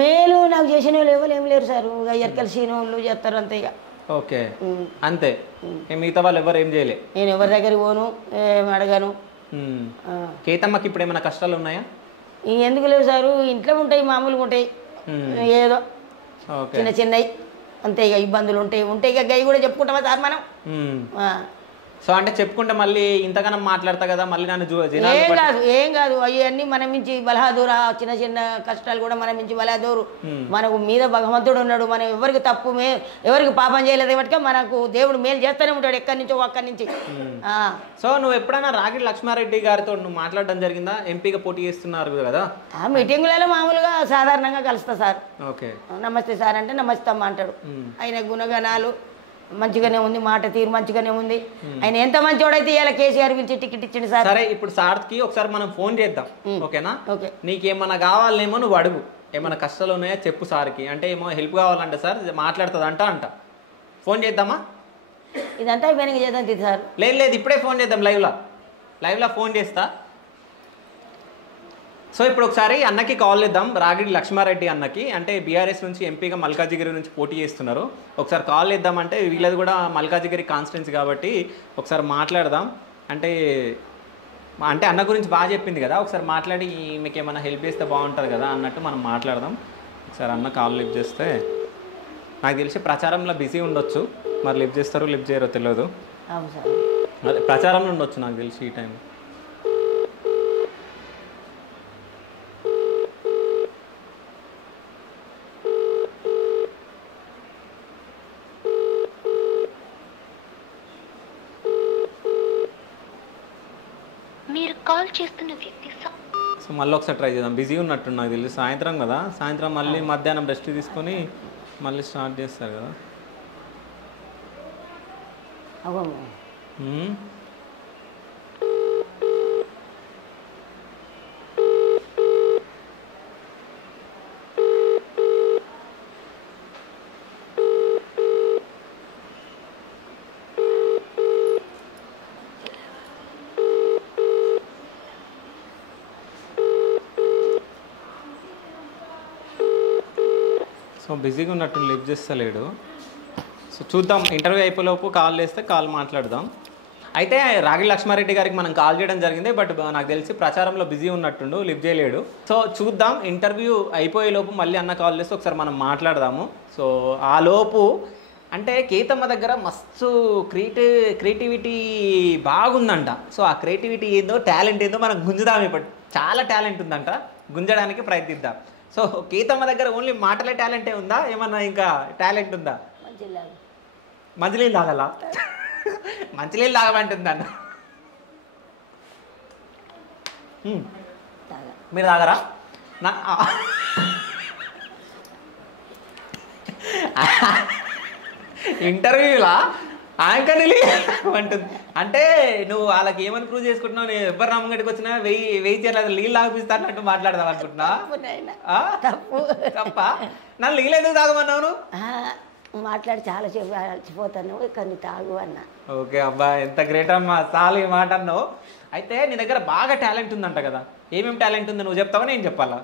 మేలు నాకు చేసిన వాళ్ళు ఎవరు ఏం లేరు సార్. ఎరకల సీనోళ్ళు చేస్తారు అంతే. ఇక ఓకే అంతే. మిగతా వాళ్ళు ఎవరు ఏం చేయలే. నేను ఎవరి దగ్గరికి పోను, ఏం అడగను. కేతమ్మకి ఇప్పుడు ఏమైనా కష్టాలు ఉన్నాయా? ఎందుకు లేవు సారు, ఇంట్లో ఉంటాయి, మామూలుగా ఉంటాయి. ఏదో చిన్నవి అంతే. ఇక ఇబ్బందులు ఉంటాయి. ఇక గై కూడా చెప్పుకుంటామా సార్ మనం? సో అంటే చెప్పుకుంటే మళ్ళీ ఇంతగానో మాట్లాడతా కదా, మళ్ళీ నన్ను ఏం కాదు అవన్నీ మనం మించి బలహాదూరా. చిన్న కష్టాలు కూడా మనం మించి బలహాదూరు. మనకు మీద భగవంతుడు ఉన్నాడు. మనం ఎవరికి తప్పు ఎవరికి పాపం చేయలేదు బట్టి మనకు దేవుడు మేలు చేస్తూనే ఉంటాడు ఎక్కడి నుంచో అక్కడి నుంచి. సో నువ్వు ఎప్పుడైనా రాగిడి లక్ష్మారెడ్డి గారితో నువ్వు మాట్లాడడం జరిగిందా? ఎంపీగా పోటీ చేస్తున్నారు కదా. ఆ మీటింగులలో మామూలుగా సాధారణంగా కలుస్తా సార్. ఓకే. నమస్తే సార్ అంటే నమస్తే అమ్మ అంటాడు. ఆయన గుణగణాలు మంచిగానే ఉంది, మాట తీరు మంచిగానే ఉంది. ఆయన ఎంత మంచివాడైతే ఇలా కేసీఆర్ పిలిచి టికెట్ ఇచ్చింది సార్. సరే, ఇప్పుడు సార్కి ఒకసారి మనం ఫోన్ చేద్దాం, ఓకేనా? ఓకే. నీకేమన్నా కావాలనేమో నువ్వు అడుగు, ఏమైనా కష్టాలు ఉన్నాయో చెప్పు సార్కి. అంటే ఏమో హెల్ప్ కావాలంటే సార్ మాట్లాడుతుంది అంట. ఫోన్ చేద్దామా? ఇదంతా అయిపోయినాక చేద్దాం సార్. లేదు ఇప్పుడే ఫోన్ చేద్దాం. లైవ్లో ఫోన్ చేస్తా. సో ఇప్పుడు ఒకసారి అన్నకి కాల్ చేద్దాం, రాగిడి లక్ష్మారెడ్డి అన్నకి. అంటే బీఆర్ఎస్ నుంచి ఎంపీగా మల్కాజిగిరి నుంచి పోటీ చేస్తున్నారు. ఒకసారి కాల్ చేద్దామంటే వీళ్ళది కూడా మల్కాజిగిరి కాన్స్టిట్యున్సీ కాబట్టి ఒకసారి మాట్లాడదాం. అంటే అన్న గురించి బాగా చెప్పింది కదా, ఒకసారి మాట్లాడి మీకు ఏమైనా హెల్ప్ చేస్తే బాగుంటుంది కదా అన్నట్టు మనం మాట్లాడదాం. ఒకసారి అన్న కాల్ లిఫ్ట్ చేస్తే, నాకు తెలిసి ప్రచారంలో బిజీ ఉండొచ్చు, మరి లిఫ్ట్ చేస్తారో లిఫ్ట్ చేయరో తెలియదు. అదే ప్రచారంలో ఉండొచ్చు నాకు తెలిసి ఈ టైం. సో మళ్ళీ ఒకసారి ట్రై చేద్దాం. బిజీ ఉన్నట్టు నాకు తెలిసి, సాయంత్రం కదా, సాయంత్రం మళ్ళీ మధ్యాహ్నం రెస్ట్ తీసుకొని మళ్ళీ స్టార్ట్ చేస్తారు కదా. సో బిజీగా ఉన్నట్టు లిఫ్ట్ చేస్తలేడు. సో చూద్దాం, ఇంటర్వ్యూ అయిపోయేలోపు కాల్ చేస్తే కాల్ మాట్లాడదాం. అయితే రాగిడి లక్ష్మారెడ్డి గారికి మనం కాల్ చేయడం జరిగింది, బట్ నాకు తెలిసి ప్రచారంలో బిజీ ఉన్నట్టుండు, లిఫ్ట్ చేయలేడు. సో చూద్దాం, ఇంటర్వ్యూ అయిపోయేలోపు మళ్ళీ అన్న కాల్ చేస్తే ఒకసారి మనం మాట్లాడదాము. సో ఆ లోపు అంటే కేతమ్మ దగ్గర మస్తు క్రియేటివిటీ బాగుందంట. సో ఆ క్రియేటివిటీ ఏందో, టాలెంట్ ఏందో మనం గుంజుదాం. ఇప్పుడు చాలా టాలెంట్ ఉందంట, గుంజడానికి ప్రయత్నిద్దాం. సో కేతమ్మ దగ్గర ఓన్లీ మాటలే టాలెంటే ఉందా, ఏమన్నా ఇంకా టాలెంట్ ఉందా? మంచినీళ్ళు తాగాల మంచినీళ్ళు తాగమంటుంది అన్న మీరు తాగరా నా ఇంటర్వ్యూలా యాంకర్ని అంటుంది అంటే నువ్వు వాళ్ళకి ఏమని ప్రూవ్ చేసుకుంటున్నావు నేను ఎవరు నమ్మగడికి వచ్చినా వెయ్యి చేయలేదు నీళ్ళు తాగిపిస్తానంటూ మాట్లాడదాం అనుకుంటున్నా తప్ప నన్ను నీళ్ళు ఎందుకు తాగమన్నావు మాట్లాడి చాలా సేపు అలసిపోతాను కానీ తాగు అన్న. ఓకే అబ్బా ఎంత గ్రేట్ అమ్మా చాలు ఈ మాట అన్నావు. అయితే నీ దగ్గర బాగా టాలెంట్ ఉందంట కదా, ఏమేమి టాలెంట్ ఉందో నువ్వు చెప్తావా నేను చెప్పాలా?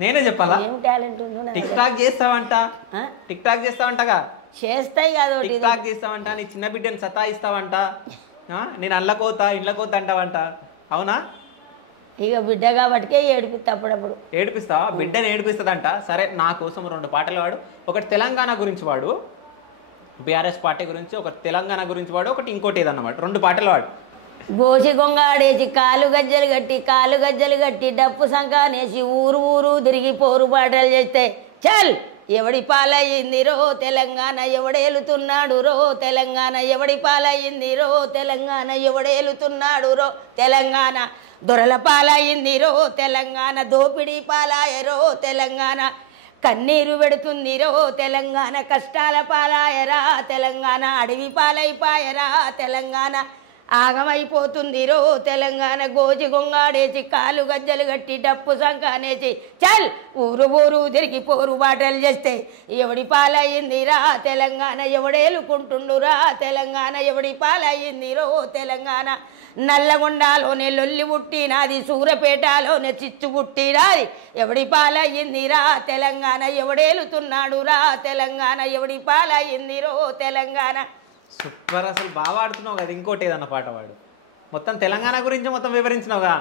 నేనే చెప్పాలా? ఏం టాలెంట్ ఉందో టిక్ టాక్ చేస్తావంట, టిక్ టాక్ చేస్తావంటగా? చేస్తాయి కాదు, టిక్ టాక్ చేస్తావంట, నీ చిన్న బిడ్డని సతాయిస్తావంట, నేను అల్లకోతా ఇండ్లకోతా అంటావంట, అవునా? ఇక బిడ్డ కాబట్టికే ఏడిపిస్తా అప్పుడప్పుడు. ఏడిపిస్తావా? బిడ్డని ఏడిపిస్తుందంట. సరే నా కోసం 2 పాటలు వాడు. ఒకటి తెలంగాణ గురించి వాడు, బీఆర్ఎస్ పార్టీ గురించి, ఒకటి తెలంగాణ గురించి వాడు, ఒకటి ఇంకోటి ఏదన్నమాట. 2 పాటలు వాడు. గోసి గొంగాడేసి కాలు గజ్జలు కట్టి డప్పు సంకానేసి ఊరు ఊరు తిరిగి పోరు పాటలు చేస్తే చల్ ఎవడి పాలయ్యింది రో తెలంగాణ ఎవడేలుతున్నాడు రో తెలంగాణ ఎవడి పాలయ్యింది రో తెలంగాణ ఎవడేలుతున్నాడు రో తెలంగాణ దొరల పాలయ్యింది రో తెలంగాణ దోపిడీ పాలాయరో తెలంగాణ కన్నీరు పెడుతుంది రో తెలంగాణ కష్టాల పాలాయరా తెలంగాణ అడవి పాలైపాయరా తెలంగాణ ఆగమైపోతుంది రో తెలంగాణ గోజి గొంగాడేసి కాలు గజ్జలు కట్టి డప్పు సంకానేసి చల్ ఊరు ఊరు తిరిగి పోరు బాటలు చేస్తే ఎవడి పాలయ్యింది రా తెలంగాణ ఎవడేలుకుంటుండురా తెలంగాణ ఎవడి పాలయ్యింది రో తెలంగాణ నల్లగొండలోనే లొల్లి పుట్టినాది సూరపేటలోనే చిచ్చు పుట్టినాది ఎవడి పాలయ్యింది రా తెలంగాణ ఎవడేలుతున్నాడు రా తెలంగాణ ఎవడి పాలయ్యింది రో తెలంగాణ. సూపర్, అసలు బాగా ఆడుతున్నావు కదా. ఇంకోటి ఏదన్న పాట వాడు, మొత్తం తెలంగాణ గురించి మొత్తం వివరించినావుగా.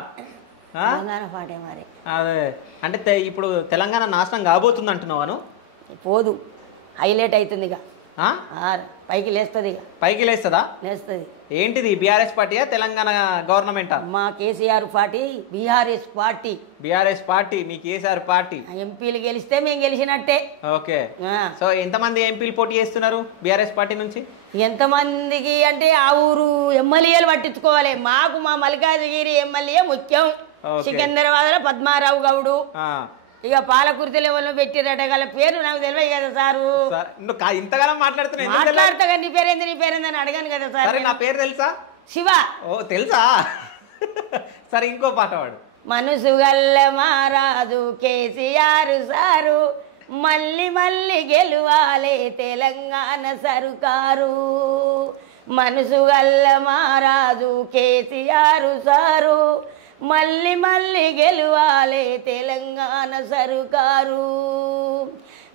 పాటే మరి అదే అంటే ఇప్పుడు తెలంగాణ నాశనం కాబోతుంది అంటున్నావాను? పోదు, హైలైట్ అవుతుంది ఇక, పైకి లేస్తుంది. ఇక పైకి లేస్తుందా? లేస్తుంది. ఏంటిది, బీఆర్ఎస్ పార్టీయా తెలంగాణ గవర్నమెంటా? మా KCR party BRS party. BRS party, మీ కేసీఆర్ పార్టీ. ఎంపీలు గెలిస్తే మేము గెలిచినట్టే. ఓకే, సో ఎంతమంది ఎంపీలు పోటీ చేస్తున్నారు బీఆర్ఎస్ పార్టీ నుంచి? ఎంతమందికి అంటే ఆ ఊరు ఎమ్మెల్యేలు పట్టించుకోవాలి. మాకు మా మల్కాజ్గిరి ఎమ్మెల్యే ముఖ్యం. సికింద్రాబాద్లో పద్మారావు గౌడు. ఇక పాలకుర్తిలో ఎవరు పెట్టిరట గల పేరు నాకు తెలియదు కదా సారు. ఇంతకాలం మాట్లాడుతున్నా, నీ పేరేంది అని అడగాను కదా సార్. నా పేరు తెలుసా? శివ. ఓ తెలుసా? సరే ఇంకో పాట వాడు. మనసు గల్ల మారాజు కేసీఆర్ సారు మళ్ళీ మళ్ళీ గెలువాలే తెలంగాణ సరుకారు. మనసు గల్ల మారాజు కేసీఆర్ సారు మళ్ళీ మళ్ళీ గెలువాలే తెలంగాణ సరుకారు.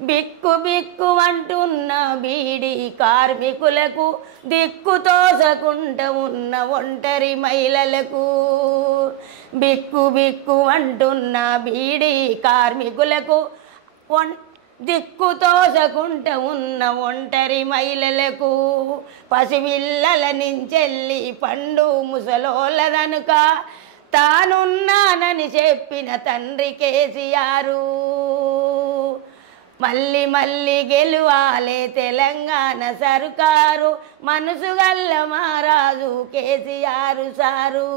బిక్కు బిక్కు అంటున్న బీడీ కార్మికులకు దిక్కు తోసకుండా ఉన్న ఒంటరి మహిళలకు. బిక్కు బిక్కు అంటున్న బీడీ కార్మికులకు దిక్కు తోసకుండా ఉన్న ఒంటరి మహిళలకు. పసిపిల్లల నుంచెల్లి పండు ముసలోళ్ళదనుక తానున్నానని చెప్పిన తండ్రి కేసీఆరు. మళ్ళీ మళ్ళీ గెలువాలే తెలంగాణ సర్కారు మనసు గల్ల మహారాజు కేసీఆర్ సారు.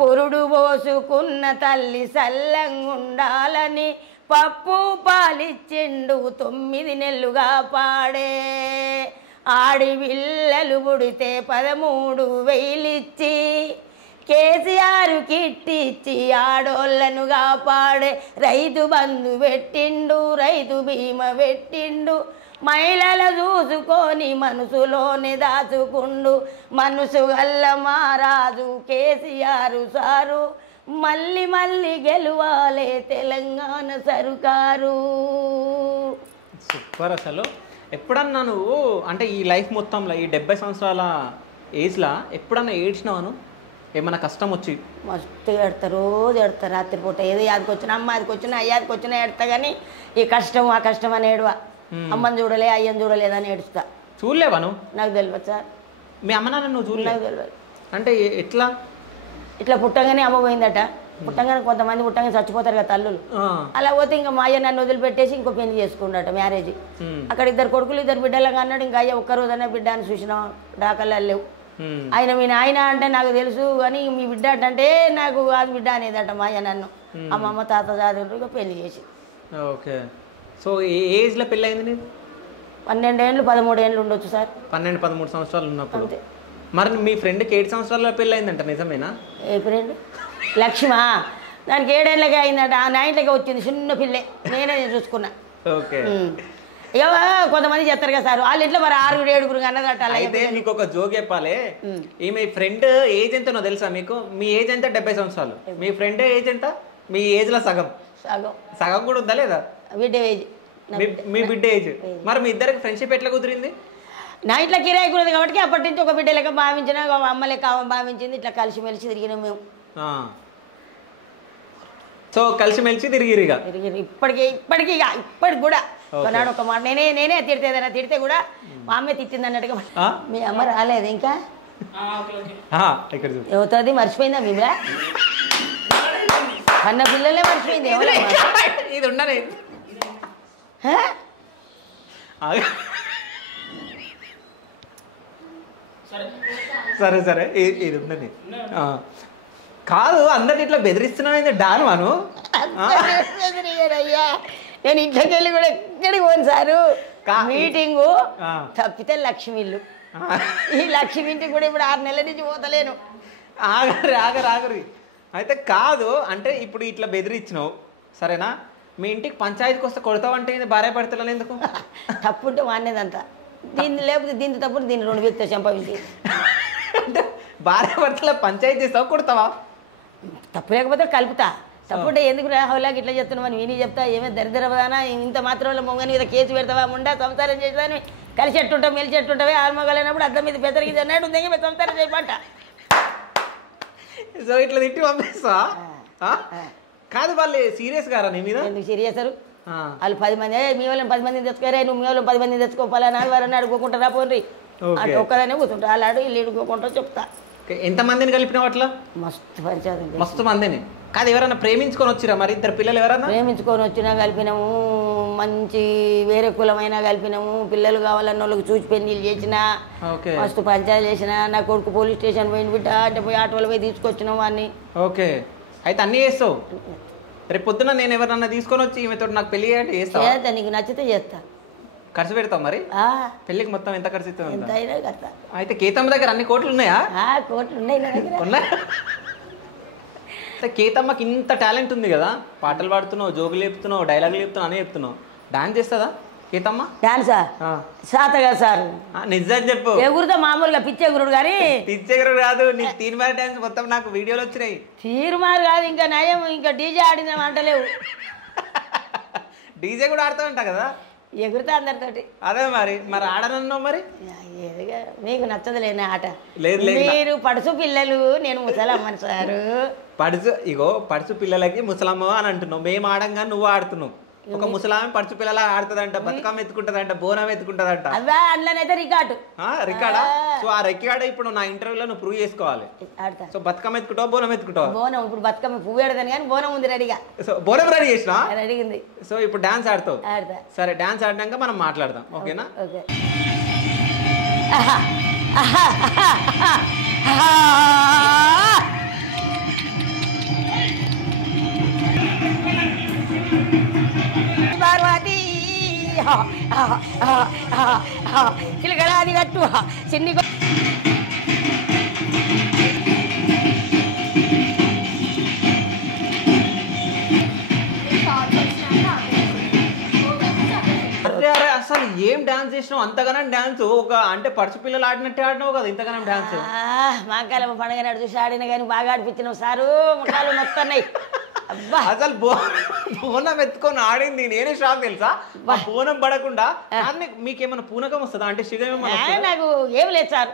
పురుడు పోసుకున్న తల్లి సల్లంగుండాలని పప్పు పాలిచ్చిండు 9 నెలలుగా పాడే. ఆడి పిల్లలు పుడితే 13,000 ఇచ్చి కేసీఆర్ కిట్టిచ్చి ఆడోళ్ళను కాపాడే. రైతు బంధు పెట్టిండు, రైతు బీమా పెట్టిండు, మహిళల చూసుకొని మనసులోనే దాచుకుండు. మనసు గల్ల మహారాజు కేసీఆర్ సారు మళ్ళీ మళ్ళీ గెలువాలే తెలంగాణ సర్కారు. సూపర్. అసలు ఎప్పుడన్నా నువ్వు అంటే ఈ లైఫ్ మొత్తంలో ఈ 70 సంవత్సరాల ఏజ్లో ఎప్పుడన్నా ఏడ్చినావాను? ఏమన్నా కష్టం వచ్చి? మస్తు ఏడతా, రోజు ఏడతా. రాత్రిపూట ఏదో యాదకొచ్చినా అమ్మ యాదకొచ్చినా అయ్యాదికి వచ్చినా ఏడతా. కానీ ఈ కష్టం ఆ కష్టం అని ఏడవా. అమ్మని చూడలే అయ్యని చూడలేదని ఏడుస్తా. చూడలేవాను? నాకు తెలియదు సార్. మీ అమ్మ నాన్న నువ్వు చూడలే? నాకు తెలియదు. అంటే ఎట్లా? ఇట్లా పుట్టగానే అమ్మ పోయిందట. పుట్టంగానే కొంతమంది పుట్టంగా చచ్చిపోతారు కదా తల్లులు. అలా పోతే ఇంకా మా అయ్య నన్ను వదిలిపెట్టేసి ఇంకో పెళ్లి చేసుకున్నాట మ్యారేజ్. అక్కడ 2 కొడుకులు 2 బిడ్డలుగా అన్నాడు. ఇంకా అయ్యా ఒక్కరోజనే బిడ్డ అని చూసినా డాకల్లో లేవు. ఆయన మీ నాయన అంటే నాకు తెలుసు కానీ మీ బిడ్డ అంటే నాకు కాదు బిడ్డ అనేదట మా అయ్య నన్ను. అమ్మమ్మ తాత చదువు ఇక పెళ్లి చేసి. ఓకే. సో ఏ ఏజ్లో పెళ్ళి అయింది నీకు? 12 ఏళ్ళు 13 ఏళ్ళు ఉండొచ్చు సార్. 12-13 సంవత్సరాలు ఉన్నప్పుడు. మరి మీ ఫ్రెండ్కి 7 సంవత్సరాల్లో పెళ్ళి అయిందంట, నిజమేనా? ఏ ఫ్రెండ్? లక్ష్మా, దానికి 7 ఏళ్ళకే అయిందట. ఆ 9 వచ్చింది చిన్న పిల్లే, నేనే చూసుకున్నా. ఓకే. ఇక కొంతమంది చెప్తారు కదా సార్, వాళ్ళ ఇంట్లో మరి 6-7 అన్నదట. అయితే మీకు ఒక జోక్ చెప్పాలి. ఈమె ఫ్రెండ్ ఏజ్ ఎంతనో తెలుసా మీకు? మీ ఏజ్ ఎంత? 70 సంవత్సరాలు. మీ ఫ్రెండ్ ఏజ్ ఎంత? మీ ఏజ్లో సగం. సగం కూడా ఉందా లేదా? బిడ్డ ఏజ్. మీ బిడ్డ ఏజ్. మరి మీ ఇద్దరికి ఫ్రెండ్షిప్ ఎట్లా కుదిరింది? నా ఇంట్లో కిరాయి కుదరదు కాబట్టి అప్పటి నుంచి ఒక బిడ్డ లెక్క భావించిన, అమ్మ లెక్క భావించింది. ఇట్లా కలిసిమెలిసి తిరిగినాం మేము. సో కలిసిమెలిసి తిరిగిరిగా ఇప్పటికి కూడా కొన్నాడు ఒక మాట నేనే తిడితే ఏదైనా తిడితే కూడా మా అమ్మే తిట్టింది అన్నట్టుగా. మీ అమ్మ రాలేదు ఇంకా? అవుతుంది, మర్చిపోయిందా మీలా? అన్న పిల్లలే మర్చిపోయింది. ఇది ఉండనే. సరే సరే, ఇది ఉండని. కాదు, అందరిని ఇట్లా బెదిరిస్తున్నావు డాను అను. అయ్యా నేను ఇంట్లోకి వెళ్ళి కూడా ఎక్కడికి పోను సారు. మీటింగు తప్పితే లక్ష్మి ఇల్లు. ఈ లక్ష్మి ఇంటికి కూడా ఇప్పుడు 6 నెలల నుంచి పోతలేను. ఆగరి. అయితే కాదు అంటే ఇప్పుడు ఇట్లా బెదిరించినావు సరేనా? మీ ఇంటికి పంచాయతీకి వస్తే కొడతావు అంటే భార్య భర్తలను ఎందుకు? తప్పుంటే వాడినేదంతా. దీన్ని లేకపోతే దీన్ని తప్పుడు దీన్ని 2 వ్యక్తులు చంపవించి అంటే భార్య భర్తల పంచాయతీ చేస్తావు, కొడతావా? తప్పు లేకపోతే కలుపుతా. తప్పుంటే ఎందుకు రాహులాగా ఇట్లా చెప్తున్నావు అని విని చెప్తా. ఏమే దరిద్రపదానా, ఇంత మాత్రం మొంగని మీద కేసు పెడతావా? ముండా సంసారం చేసేదాన్ని కలిసేట్టుంటావు మెలిచెట్టుంటావే. ఆరుమగలైనప్పుడు అద్దం మీద పెద్దరికి అన్నాడు ఉందే సంసారం చేయమంట. సో ఇట్లా తిట్టి పంపిస్తా. కాదు వాళ్ళు సీరియస్ గారా నీ మీద? ఎందుకు సీరియస్? వాళ్ళు 10 మంది మీ వాళ్ళని 10 మందిని తెచ్చుకోరే, నువ్వు మీ వాళ్ళని 10 మందిని తెచ్చుకోవాలని వారని అడుగుకుంటారా? పోండి అటు ఒక్కదానే కూర్చుంటా. వాళ్ళు అడుగు ఇల్లు ఎడుకోకుండా చెప్తా. ఎంతమందిని కలిపినావు అట్లా? మస్తు పంచాయతీ, మస్తు మందిని. కాదు ఎవరన్నా ప్రేమించుకొని వచ్చిరా మరి? 2 పిల్లలు ఎవరన్నా ప్రేమించుకొని వచ్చినా కలిపినాము. మంచి వేరే కులమైనా కలిపినాము. పిల్లలు కావాలన్న వాళ్ళకి చూసి పెళ్లిళ్ళు చేసిన, మస్తు పంచాయతీ చేసిన. నా కొడుకు పోలీస్ స్టేషన్ పోయిన బిడ్డ అంటే పోయి ఆటోలో పోయి తీసుకొచ్చినాం వాడిని. ఓకే. అయితే అన్నీ చేస్తావు. రేపు పొద్దున నేను ఎవరన్నా తీసుకొని వచ్చి ఈమెతో నాకు పెళ్లి చేస్తా, నీకు నచ్చితే చేస్తా. ఖర్చు పెడతావు మరి? పెళ్లికి మొత్తం ఎంత ఖర్చు అవుతుంది? అయితే కేతమ్మ దగ్గర అన్ని కోట్లు ఉన్నాయా? కోట్లు ఉన్నాయి. కేతమ్మకి ఇంత టాలెంట్ ఉంది కదా, పాటలు పాడుతున్నావు, జోగులు చెప్తున్నావు, డైలాగులు చెప్తున్నావు, అని చెప్తున్నావు. డాన్స్ చేస్తుందా కేతమ్మ? డాన్సా? శాతగా సార్ నిజం చెప్పు. ఎగురుతా మామూలుగా పిచ్చెగురుడు కానీ. పిచ్చెగురుడు కాదు, నీకు తీర్మార్ డాన్స్ మొత్తం నాకు వీడియోలు వచ్చినాయి. తీర్మార్ కాదు, ఇంకా నయం, ఇంకా డీజే ఆడిందాం అంటలేవు. డీజే కూడా ఆడుతూ ఉంటా కదా? ఎగురుతా అందరితోటి. అదే మరి ఆడనన్నావు మరి? మీకు నచ్చదులేని ఆట. లేదు మీరు పడుసు పిల్లలు, నేను ముసలమ్మని సారు. పడుసు పిల్లలకి ముసలమ్మ అని అంటున్నావు. మేము ఆడంగా నువ్వు ఆడుతున్నావు. ఒక ముసలామె పడుచు పిల్లలా ఆడుతుందంట, బతుకమ్మ ఎత్తుకుంటదంట, బోనం ఎత్తుకుంటదంట. అదా అందులోనైతే రికార్డా? సో ఆ రికార్డ్ ఇప్పుడు నా ఇంటర్వ్యూలో నువ్వు ప్రూవ్ చేసుకోవాలి. సో బతుకమ్మ ఎత్తుకుంటావు, బోనం ఎత్తుకుంటావు? బోనం ఇప్పుడు బతుకమ్మ పువ్వు ఏడదని కానీ బోనం ఉంది రెడీగా. సో బోనం రెడీ చేసినా? రెడీగా. సో ఇప్పుడు డాన్స్ ఆడతావు? సరే, డాన్స్ ఆడినాక మనం మాట్లాడదాం, ఓకేనా? ఓకే. పార్వతి చిలకడాది కట్టు చిన్ని అసలు ఏం డాన్స్ చేసినావు? అంతగానం డాన్స్ ఒక అంటే పడుచు పిల్లలు ఆడినట్టే ఆడినావు కదా ఇంతగానం డాన్స్. మాకాల పండుగ నాడు చూసి ఆడిన కానీ బాగా ఆడిపించినావు సారు. ముఖాలు మొత్తున్నాయి. అసలు బోనం ఎత్తుకొని ఆడింది నేనే షాక్ తెలుసా. బోనం పడకుండా మీకేమన్నా పూనకం వస్తుందా? అంటే నాకు ఏం లేదు సార్.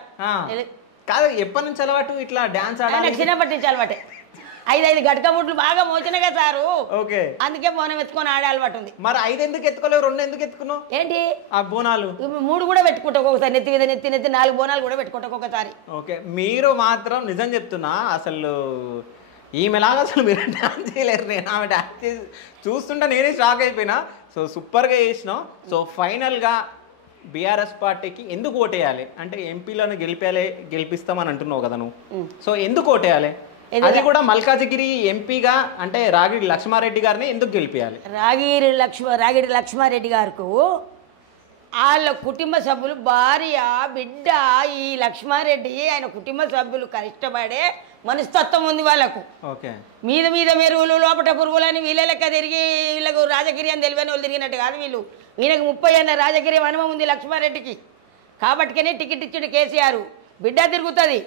కాదు, ఎప్పటి నుంచి అలవాటు ఇట్లా డాన్స్ ఆడాలి? చిన్నప్పటి నుంచి అలవాటే. 5 గడక ముట్లు బాగా మోచినగా సారు. ఓకే. అందుకే బోనం ఎత్తుకొని ఆడే అలవాటు ఉంది. మరి 5 ఎందుకు ఎత్తుకోలేవు? 2 ఎందుకు ఎత్తుకున్నావు? ఏంటి ఆ బోనాలు? 3 కూడా పెట్టుకుంటా ఒకసారి. నెత్తి మీద నెత్తి 4 బోనాలు కూడా పెట్టుకుంటా ఒకసారి. ఓకే. మీరు మాత్రం నిజం చెప్తున్నా, అసలు ఈమెలాగా అసలు మీరు డాన్స్ చేయలేరు. నేను ఆమె డాన్స్ చేసి చూస్తుంటే నేనే షాక్ అయిపోయినా. సో సూపర్గా చేసినావు. సో ఫైనల్గా బీఆర్ఎస్ పార్టీకి ఎందుకు ఓటేయాలి అంటే ఎంపీలను గెలిపిస్తామని అంటున్నావు కదా నువ్వు. సో ఎందుకు ఓటేయాలి? అది కూడా మల్కాజిగిరి ఎంపీగా అంటే రాగిడి లక్ష్మారెడ్డి గారిని ఎందుకు గెలిపించాలి? రాగిడి లక్ష్మారెడ్డి గారికి వాళ్ళ కుటుంబ సభ్యులు భార్య బిడ్డ ఈ లక్ష్మారెడ్డి ఆయన కుటుంబ సభ్యులు కష్టపడే మనస్తత్వం ఉంది వాళ్ళకు. ఓకే, మీద మీద మెరుగులు లోపల పురుగులని వీళ్ళ లెక్క తిరిగి వీళ్ళకు రాజకీయ అని తెలివని వాళ్ళు తిరిగినట్టు కాదు వీళ్ళు. ఈయనకు 30 అన్న రాజకీయ అనుభవం ఉంది లక్ష్మారెడ్డికి. కాబట్టికనే టికెట్ ఇచ్చిండు కేసీఆర్. బిడ్డ తిరుగుతుంది,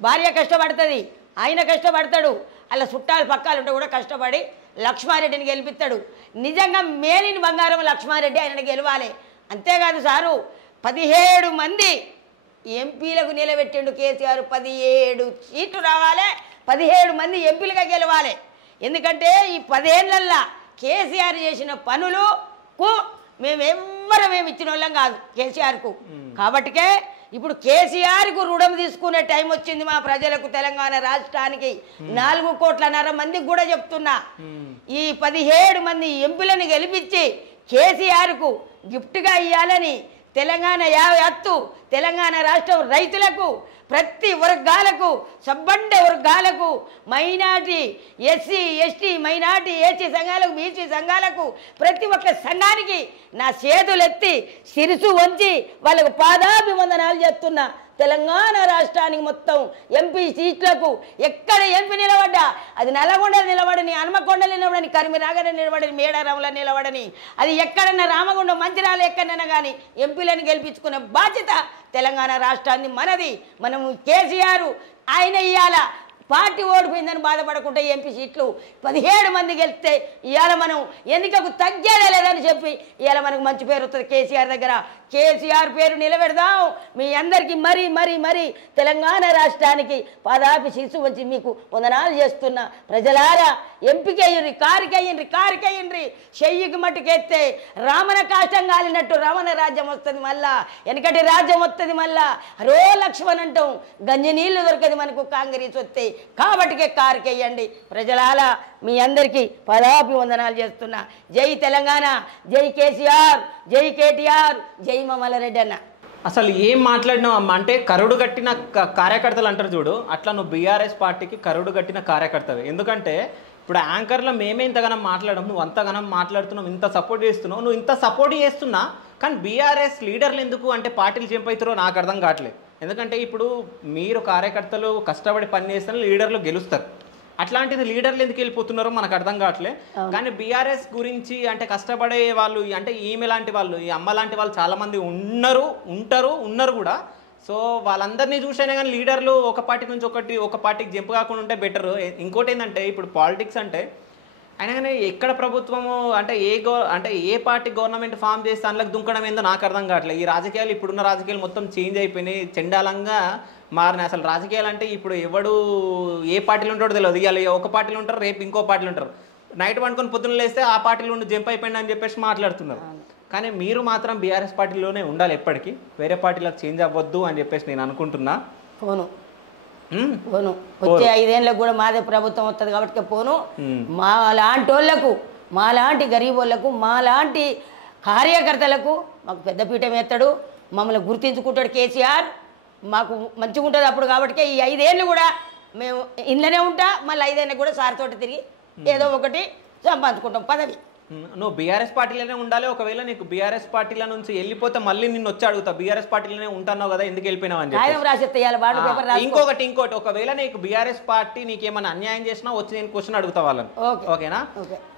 భార్య కష్టపడుతుంది, ఆయన కష్టపడతాడు, అలా చుట్టాలు పక్కాలు ఉంటే కూడా కష్టపడి లక్ష్మారెడ్డిని గెలిపిస్తాడు. నిజంగా మేలిన బంగారం లక్ష్మారెడ్డి ఆయనను గెలవాలి. అంతేకాదు సారు 17 మంది ఎంపీలకు నిలబెట్టిండు కేసీఆర్. 17 సీట్లు రావాలి, 17 మంది ఎంపీలుగా గెలవాలి. ఎందుకంటే ఈ 10 ఏళ్ళల్లో కేసీఆర్ చేసిన పనులకు మేమెవ్వరమేమి ఇచ్చిన వాళ్ళం కాదు కేసీఆర్కు. కాబట్టికే ఇప్పుడు కేసీఆర్కు రుణం తీసుకునే టైం వచ్చింది మా ప్రజలకు. తెలంగాణ రాష్ట్రానికి 4.5 కోట్ల మందికి కూడా చెప్తున్నా, ఈ 17 మంది ఎంపీలను గెలిపించి కేసీఆర్కు గిఫ్ట్గా ఇవ్వాలని తెలంగాణ యావత్తు తెలంగాణ రాష్ట్రం రైతులకు, ప్రతి వర్గాలకు, సబ్బండ వర్గాలకు, minority SC ST minority AC సంఘాలకు, బీసీ సంఘాలకు, ప్రతి ఒక్క సంఘానికి నా చేతులెత్తి శిరసు వంచి వాళ్ళకు పాదాభివందనాలు చేస్తున్నా. తెలంగాణ రాష్ట్రానికి మొత్తం ఎంపీ సీట్లకు ఎక్కడ ఎంపీ నిలబడ్డా, అది నల్లగొండ నిలబడని, హనుమకొండలు నిలబడని, కరిమిరాగడ నిలబడని, మేడారంలో నిలబడని, అది ఎక్కడన్నా రామగుండం మంచిరాలు ఎక్కడైనా కానీ ఎంపీలను గెలిపించుకునే బాధ్యత తెలంగాణ రాష్ట్రాన్ని మనది. మనము కేసీఆర్ ఆయన ఇవాళ పార్టీ ఓడిపోయిందని బాధపడకుండా ఎంపీ సీట్లు 17 మంది గెలిస్తే ఇవాళ మనం ఎన్నికకు తగ్గేదే లేదని చెప్పి ఇవాళ మనకు మంచి పేరు వస్తుంది కేసీఆర్ దగ్గర. కేసీఆర్ పేరు నిలబెడదాం. మీ అందరికీ మరీ మరీ మరీ తెలంగాణ రాష్ట్రానికి పాదాపి శిరసు వచ్చి మీకు వందనాలు చేస్తున్నా. ప్రజలారా ఎంపికయ్యండి, కారికయ్యండి, చెయ్యికి మట్టుకెత్తే రామన కాష్టం కాలినట్టు రమణ రాజ్యం వస్తుంది. మళ్ళా వెనకటి రాజ్యం వస్తుంది. మళ్ళా రో లక్ష్మణ్ అంటాం, గంజి నీళ్లు దొరకదు మనకు కాంగ్రెస్ వస్తే. కాబట్టికే కారికయ్యండి. ప్రజలారా మీ అందరికీ పాదాభివందనాలు చేస్తున్నా. జై తెలంగాణ, జై కేసీఆర్, జై కేటీఆర్, జై మమలారెడ్డి అన్న. అసలు ఏం మాట్లాడినావు అమ్మ అంటే కరుడు కట్టిన కార్యకర్తలు అంటారు చూడు, అట్లా నువ్వు బీఆర్ఎస్ పార్టీకి కరుడు కట్టిన కార్యకర్తవి. ఎందుకంటే ఇప్పుడు యాంకర్లో మేమే ఇంతగానం మాట్లాడము, నువ్వు అంతగానం మాట్లాడుతున్నావు, ఇంత సపోర్ట్ చేస్తున్నావు. నువ్వు ఇంత సపోర్ట్ చేస్తున్నా కానీ బీఆర్ఎస్ లీడర్లు ఎందుకు అంటే పార్టీలు చెంపవుతారో నాకు అర్థం కావట్లేదు. ఎందుకంటే ఇప్పుడు మీరు కార్యకర్తలు కష్టపడి పని చేస్తే లీడర్లు గెలుస్తారు. అట్లాంటిది లీడర్లు ఎందుకు వెళ్ళిపోతున్నారో మనకు అర్థం కావట్లేదు. కానీ బీఆర్ఎస్ గురించి అంటే కష్టపడే వాళ్ళు అంటే ఈమె లాంటి వాళ్ళు, ఈ అమ్మ లాంటి వాళ్ళు చాలామంది ఉన్నారు కూడా. సో వాళ్ళందరినీ చూసైనా కానీ లీడర్లు ఒక పార్టీ నుంచి ఒక పార్టీకి జంప్ కాకుండా ఉంటే బెటర్. ఇంకోటి ఏంటంటే ఇప్పుడు పాలిటిక్స్ అంటే అయినా కానీ ఎక్కడ ప్రభుత్వము అంటే ఏ పార్టీ గవర్నమెంట్ ఫామ్ చేస్తే అందులోకి దుంకడం ఏందో నాకు అర్థం కావట్లేదు. ఈ రాజకీయాలు ఇప్పుడున్న రాజకీయాలు మొత్తం చేంజ్ అయిపోయినాయి, చండాలంగా మారినాయి. అసలు రాజకీయాలు అంటే ఇప్పుడు ఎవడు ఏ పార్టీలో ఉంటాడో తెలియదు. ఇవాళ ఒక పార్టీలో ఉంటారు, రేపు ఇంకో పార్టీలో ఉంటారు. నైట్ వండుకొని పొద్దున్న లేస్తే ఆ పార్టీలో ఉండి జంప్ అయిపోయింది అని చెప్పేసి మాట్లాడుతున్నారు. కానీ మీరు మాత్రం బీఆర్ఎస్ పార్టీలోనే ఉండాలి ఎప్పటికీ, వేరే పార్టీలకు చేంజ్ అవ్వద్దు అని చెప్పేసి నేను అనుకుంటున్నా. పోను వచ్చే 5 ఏళ్ళకు కూడా మాదే ప్రభుత్వం వస్తుంది కాబట్టి పోను. మా లాంటి వాళ్ళకు, మా లాంటి గరీబ్ వాళ్ళకు, మా లాంటి కార్యకర్తలకు మాకు పెద్దపీఠ ఎత్తాడు, మమ్మల్ని గుర్తించుకుంటాడు కేసీఆర్. మాకు మంచిగా ఉంటుంది అప్పుడు. కాబట్టి ఈ 5 ఏళ్ళు కూడా మేము ఇంట్లోనే ఉంటా. మళ్ళీ 5 ఏళ్ళకి కూడా సార్తోటి తిరిగి ఏదో ఒకటి సంపాదించుకుంటాం పదవి. నువ్వు బీఆర్ఎస్ పార్టీలోనే ఉండాలి. ఒకవేళ నీకు బీఆర్ఎస్ పార్టీల నుంచి వెళ్ళిపోతే మళ్ళీ నిన్ను వచ్చి అడుగుతా, బీఆర్ఎస్ పార్టీలోనే ఉంటాన్నావు కదా ఎందుకు వెళ్ళిపోయినావు అని చెప్పి. ఇంకొకటి ఒకవేళ నీకు బీఆర్ఎస్ పార్టీ నీకేమైనా అన్యాయం చేసినా వచ్చి నేను క్వశ్చన్ అడుగుతా వాళ్ళని, ఓకేనా?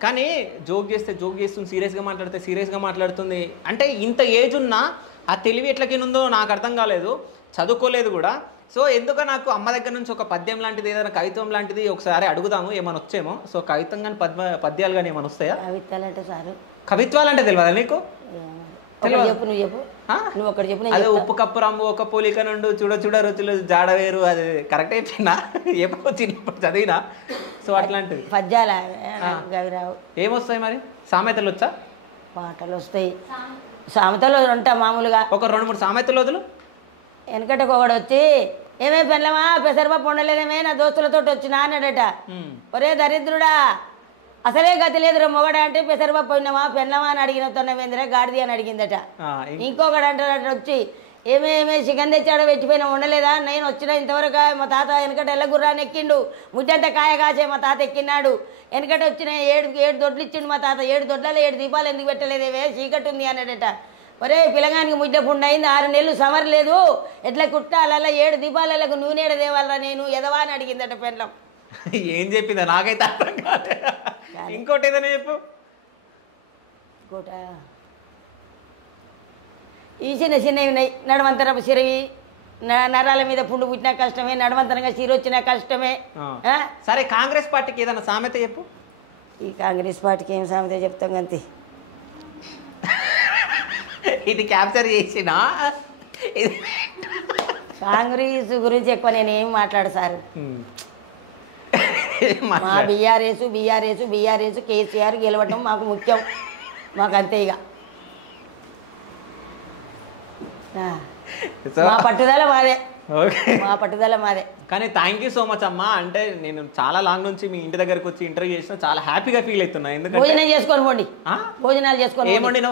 కానీ జోక్ చేస్తుంది, సీరియస్గా మాట్లాడితే సీరియస్గా మాట్లాడుతుంది. అంటే ఇంత ఏజ్ ఉన్నా ఆ తెలివి ఎట్లకేనుందో నాకు అర్థం కాలేదు, చదువుకోలేదు కూడా. సో ఎందుకో నాకు అమ్మ దగ్గర నుంచి ఒక పద్యం లాంటిది ఏదైనా కవిత్వం లాంటిది ఒకసారి అడుగుదాము, ఏమైనా వచ్చేమో. సో కవిత్వం కానీ పద్యాలు కానీ ఏమైనా వస్తాయా? కవిత్వాలు అంటే తెలియదా నీకు? అదే ఉప్పు కప్పు రంగు ఒక పోలిక నుండి చూడ రుచులు జాడవేరు, అది కరెక్ట్ అయిపోయినా ఎప్పుడు చిన్నప్పుడు చదివినా. సో అట్లాంటిది ఏమొస్తాయి మరి? సామెతలు వచ్చా? పాటలు వస్తాయి, సామెతలు ఉంటా మామూలుగా. ఒక 2-3 సామెతలు వదులు. వెనకటి ఒకడు వచ్చి ఏమే పెళ్ళమా పెసరపప్పు ఉండలేదేమే నా దోస్తులతో వచ్చినా అన్నాడట. ఒరే దరిద్రుడా అసలే గతి లేదురా మొగడ అంటే పెసరపప్పు పోయినామా పెళ్ళమా అని అడిగిన తొన్నమేందిరా గాడిది అని అడిగిందట. ఇంకొకడు అంటాడట వచ్చి ఏమేమే చికెన్ తెచ్చాడో పెట్టిపోయినా ఉండలేదా నేను వచ్చిన ఇంతవరకు మా తాత వెనకట ఎల్లగుర్రాన్ని ఎక్కిండు ముద్దంత కాయ కాసే మా తాత ఎక్కినాడు వెనకట వచ్చిన ఏడు దొడ్లు ఇచ్చిండు మా తాత 7 దొడ్లలో 7 దీపాలు ఎందుకు పెట్టలేదేవే చీకటి ఉంది అన్నాడట. ఒరే పిల్లగానికి ముద్ద పుండు అయింది 6 నెలలు సమర్ లేదు ఎట్లా కుట్టాలల్లా 7 దీపాలకు నూనె దేవాలరా నేను ఎదవా అని అడిగిందట పెళ్ళం. ఏం చెప్పిందా నాకైతే అర్థం కాదు. ఇంకోటి ఏదైనా చెప్పు. ఈ చిన్న చిన్నవి ఉన్నాయి నడవంతరపు సిరవి నరాల మీద పుండు పుట్టినా కష్టమే నడవంతరంగా సిరి వచ్చినా కష్టమే. సరే కాంగ్రెస్ పార్టీకి ఏదైనా సామెత చెప్పు. ఈ కాంగ్రెస్ పార్టీకి ఏం సామెత చెప్తాం అంతే. ఇది క్యాప్చర్ చేసినా కాంగ్రెస్ గురించి ఎక్కువ నేను ఏం మాట్లాడు సార్. మా బీఆర్ఎస్ కేసీఆర్ గెలవటం మాకు ముఖ్యం మాకు అంతే ఇక మా పట్టుదల మాదే. మా పట్టుదల మాదే. కానీ థ్యాంక్ యూ సో మచ్ అమ్మా. అంటే నేను చాలా లాంగ్ నుంచి మీ ఇంటి దగ్గరకు వచ్చి ఇంటర్వ్యూ చేసిన చాలా హ్యాపీగా ఫీల్ అవుతున్నా. ఎందుకంటే భోజనం చేసుకొని పోండి భోజనాలు చేసుకొని ఏమండి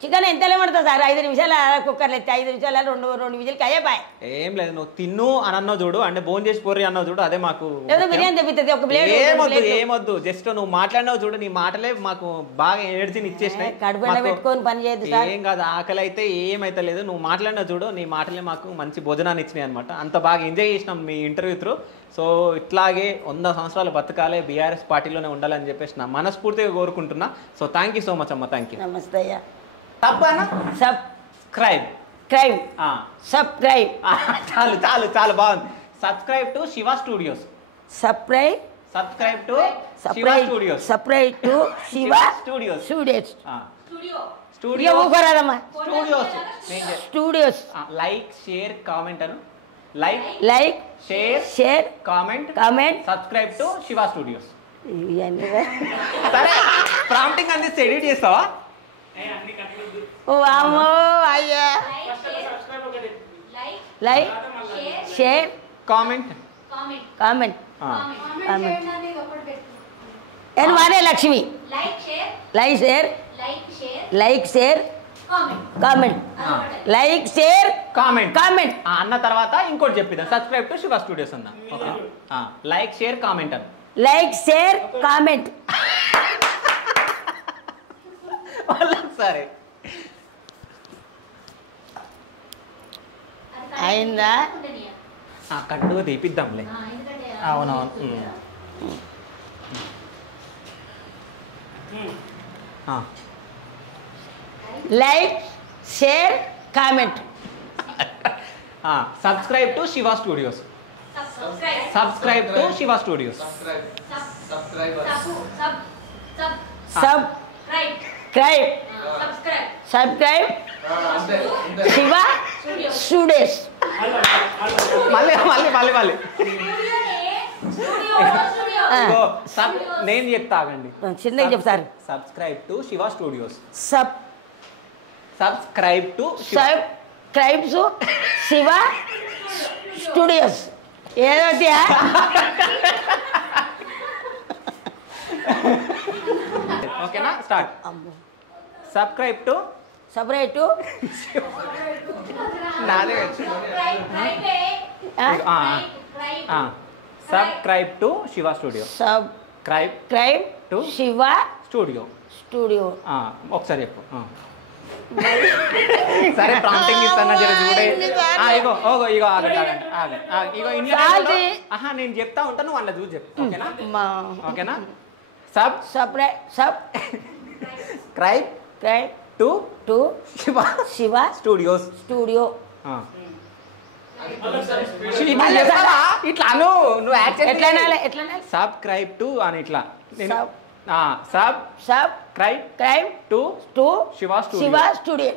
చికెన్ ఎంత లేమంటా సార్ 5 నిమిషాలు కుక్కర్లు ఎత్తే 5 నిమిషాలు 2 విజిల్కి అయ్యేపాయి. ఏం లేదు నువ్వు తిన్ను అని అన్నావు చూడు అంటే భోజనం చేసి పోరి అన్నావు చూడు అదే మాకు బిర్యానీ తెప్పిస్తుంది ఒక ప్లేట్ ఏమొద్దు జస్ట్ నువ్వు మాట్లాడినావు చూడు నీ మాటలే మాకు బాగా ఎనర్జీని ఇచ్చేసినాయి. కడుపు పెట్టుకొని పని చేయదు సార్. ఏం కాదు ఆకలి అయితే ఏమైతే లేదు నువ్వు మాట్లాడినావు చూడు నీ మాటలే మాకు మంచి భోజనాన్ని ఇచ్చినాయి అనమాట. అంత బాగా ఎంజాయ్ చేసినాం మీ ఇంటర్వ్యూ త్రూ. సో ఇట్లాగే 100 సంవత్సరాలు బతకాలే బీఆర్ఎస్ పార్టీలోనే ఉండాలని చెప్పేసి నా మనస్ఫూర్తిగా కోరుకుంటున్నా. So thank you so much అమ్మ. Thank you. నమస్తే అయ్యా. తప్పనా సబ్స్క్రైబ్ చాలు చాలు చాలా బాగుంది. Subscribe to Shiva Studios. Subscribe to Shiva Studios. Like share comment అను. Like share comment subscribe to Shiva Studios. సరే ప్రాంప్టింగ్ అందిస్తే ఎడిట్ చేస్తావా? వామ్మో అయ్యా. లైక్ షేర్ కామెంట్ అండ్ వారే లక్ష్మి. లైక్ షేర్ కామెంట్ అన్న తర్వాత ఇంకోటి చెప్పిద్దాం. సబ్స్క్రైబ్ టు శివ స్టూడియోస్ అన్న. ఓకే లైక్ షేర్ కామెంట్ అన్న. Like share comment. సరే అయిందా? కట్టుగా తీపిద్దాంలే. అవునవును. Like share comment. Subscribe to Shiva Studios. Subscribe to Shiva Studios. Subscribe Shiva studios. మళ్ళీ నేను చెప్తా ఆగండి. చిన్నగా చెప్తారు. Subscribe to Shiva Studios. Subscribe to Shiva studios. ఏదోటి ఓకేనా? స్టార్ట్. సబ్స్క్రైబ్ టు నాదే. Subscribe to Shiva studio. Subscribe to Shiva studio. ఒకసారి చెప్పు. సరే ప్రాంప్టింగ్ ఇస్తాను చూడే. ఇగో నేను చెప్తా ఉంటాను వాళ్ళ చూసి చెప్పు. ఓకేనా? Subscribe to Shiva studios. ఇట్లా నువ్వు సబ్స్క్రైబ్ టు అని ఇట్లా సబ్స్క్రైబ్ టు శివ స్టూడియో.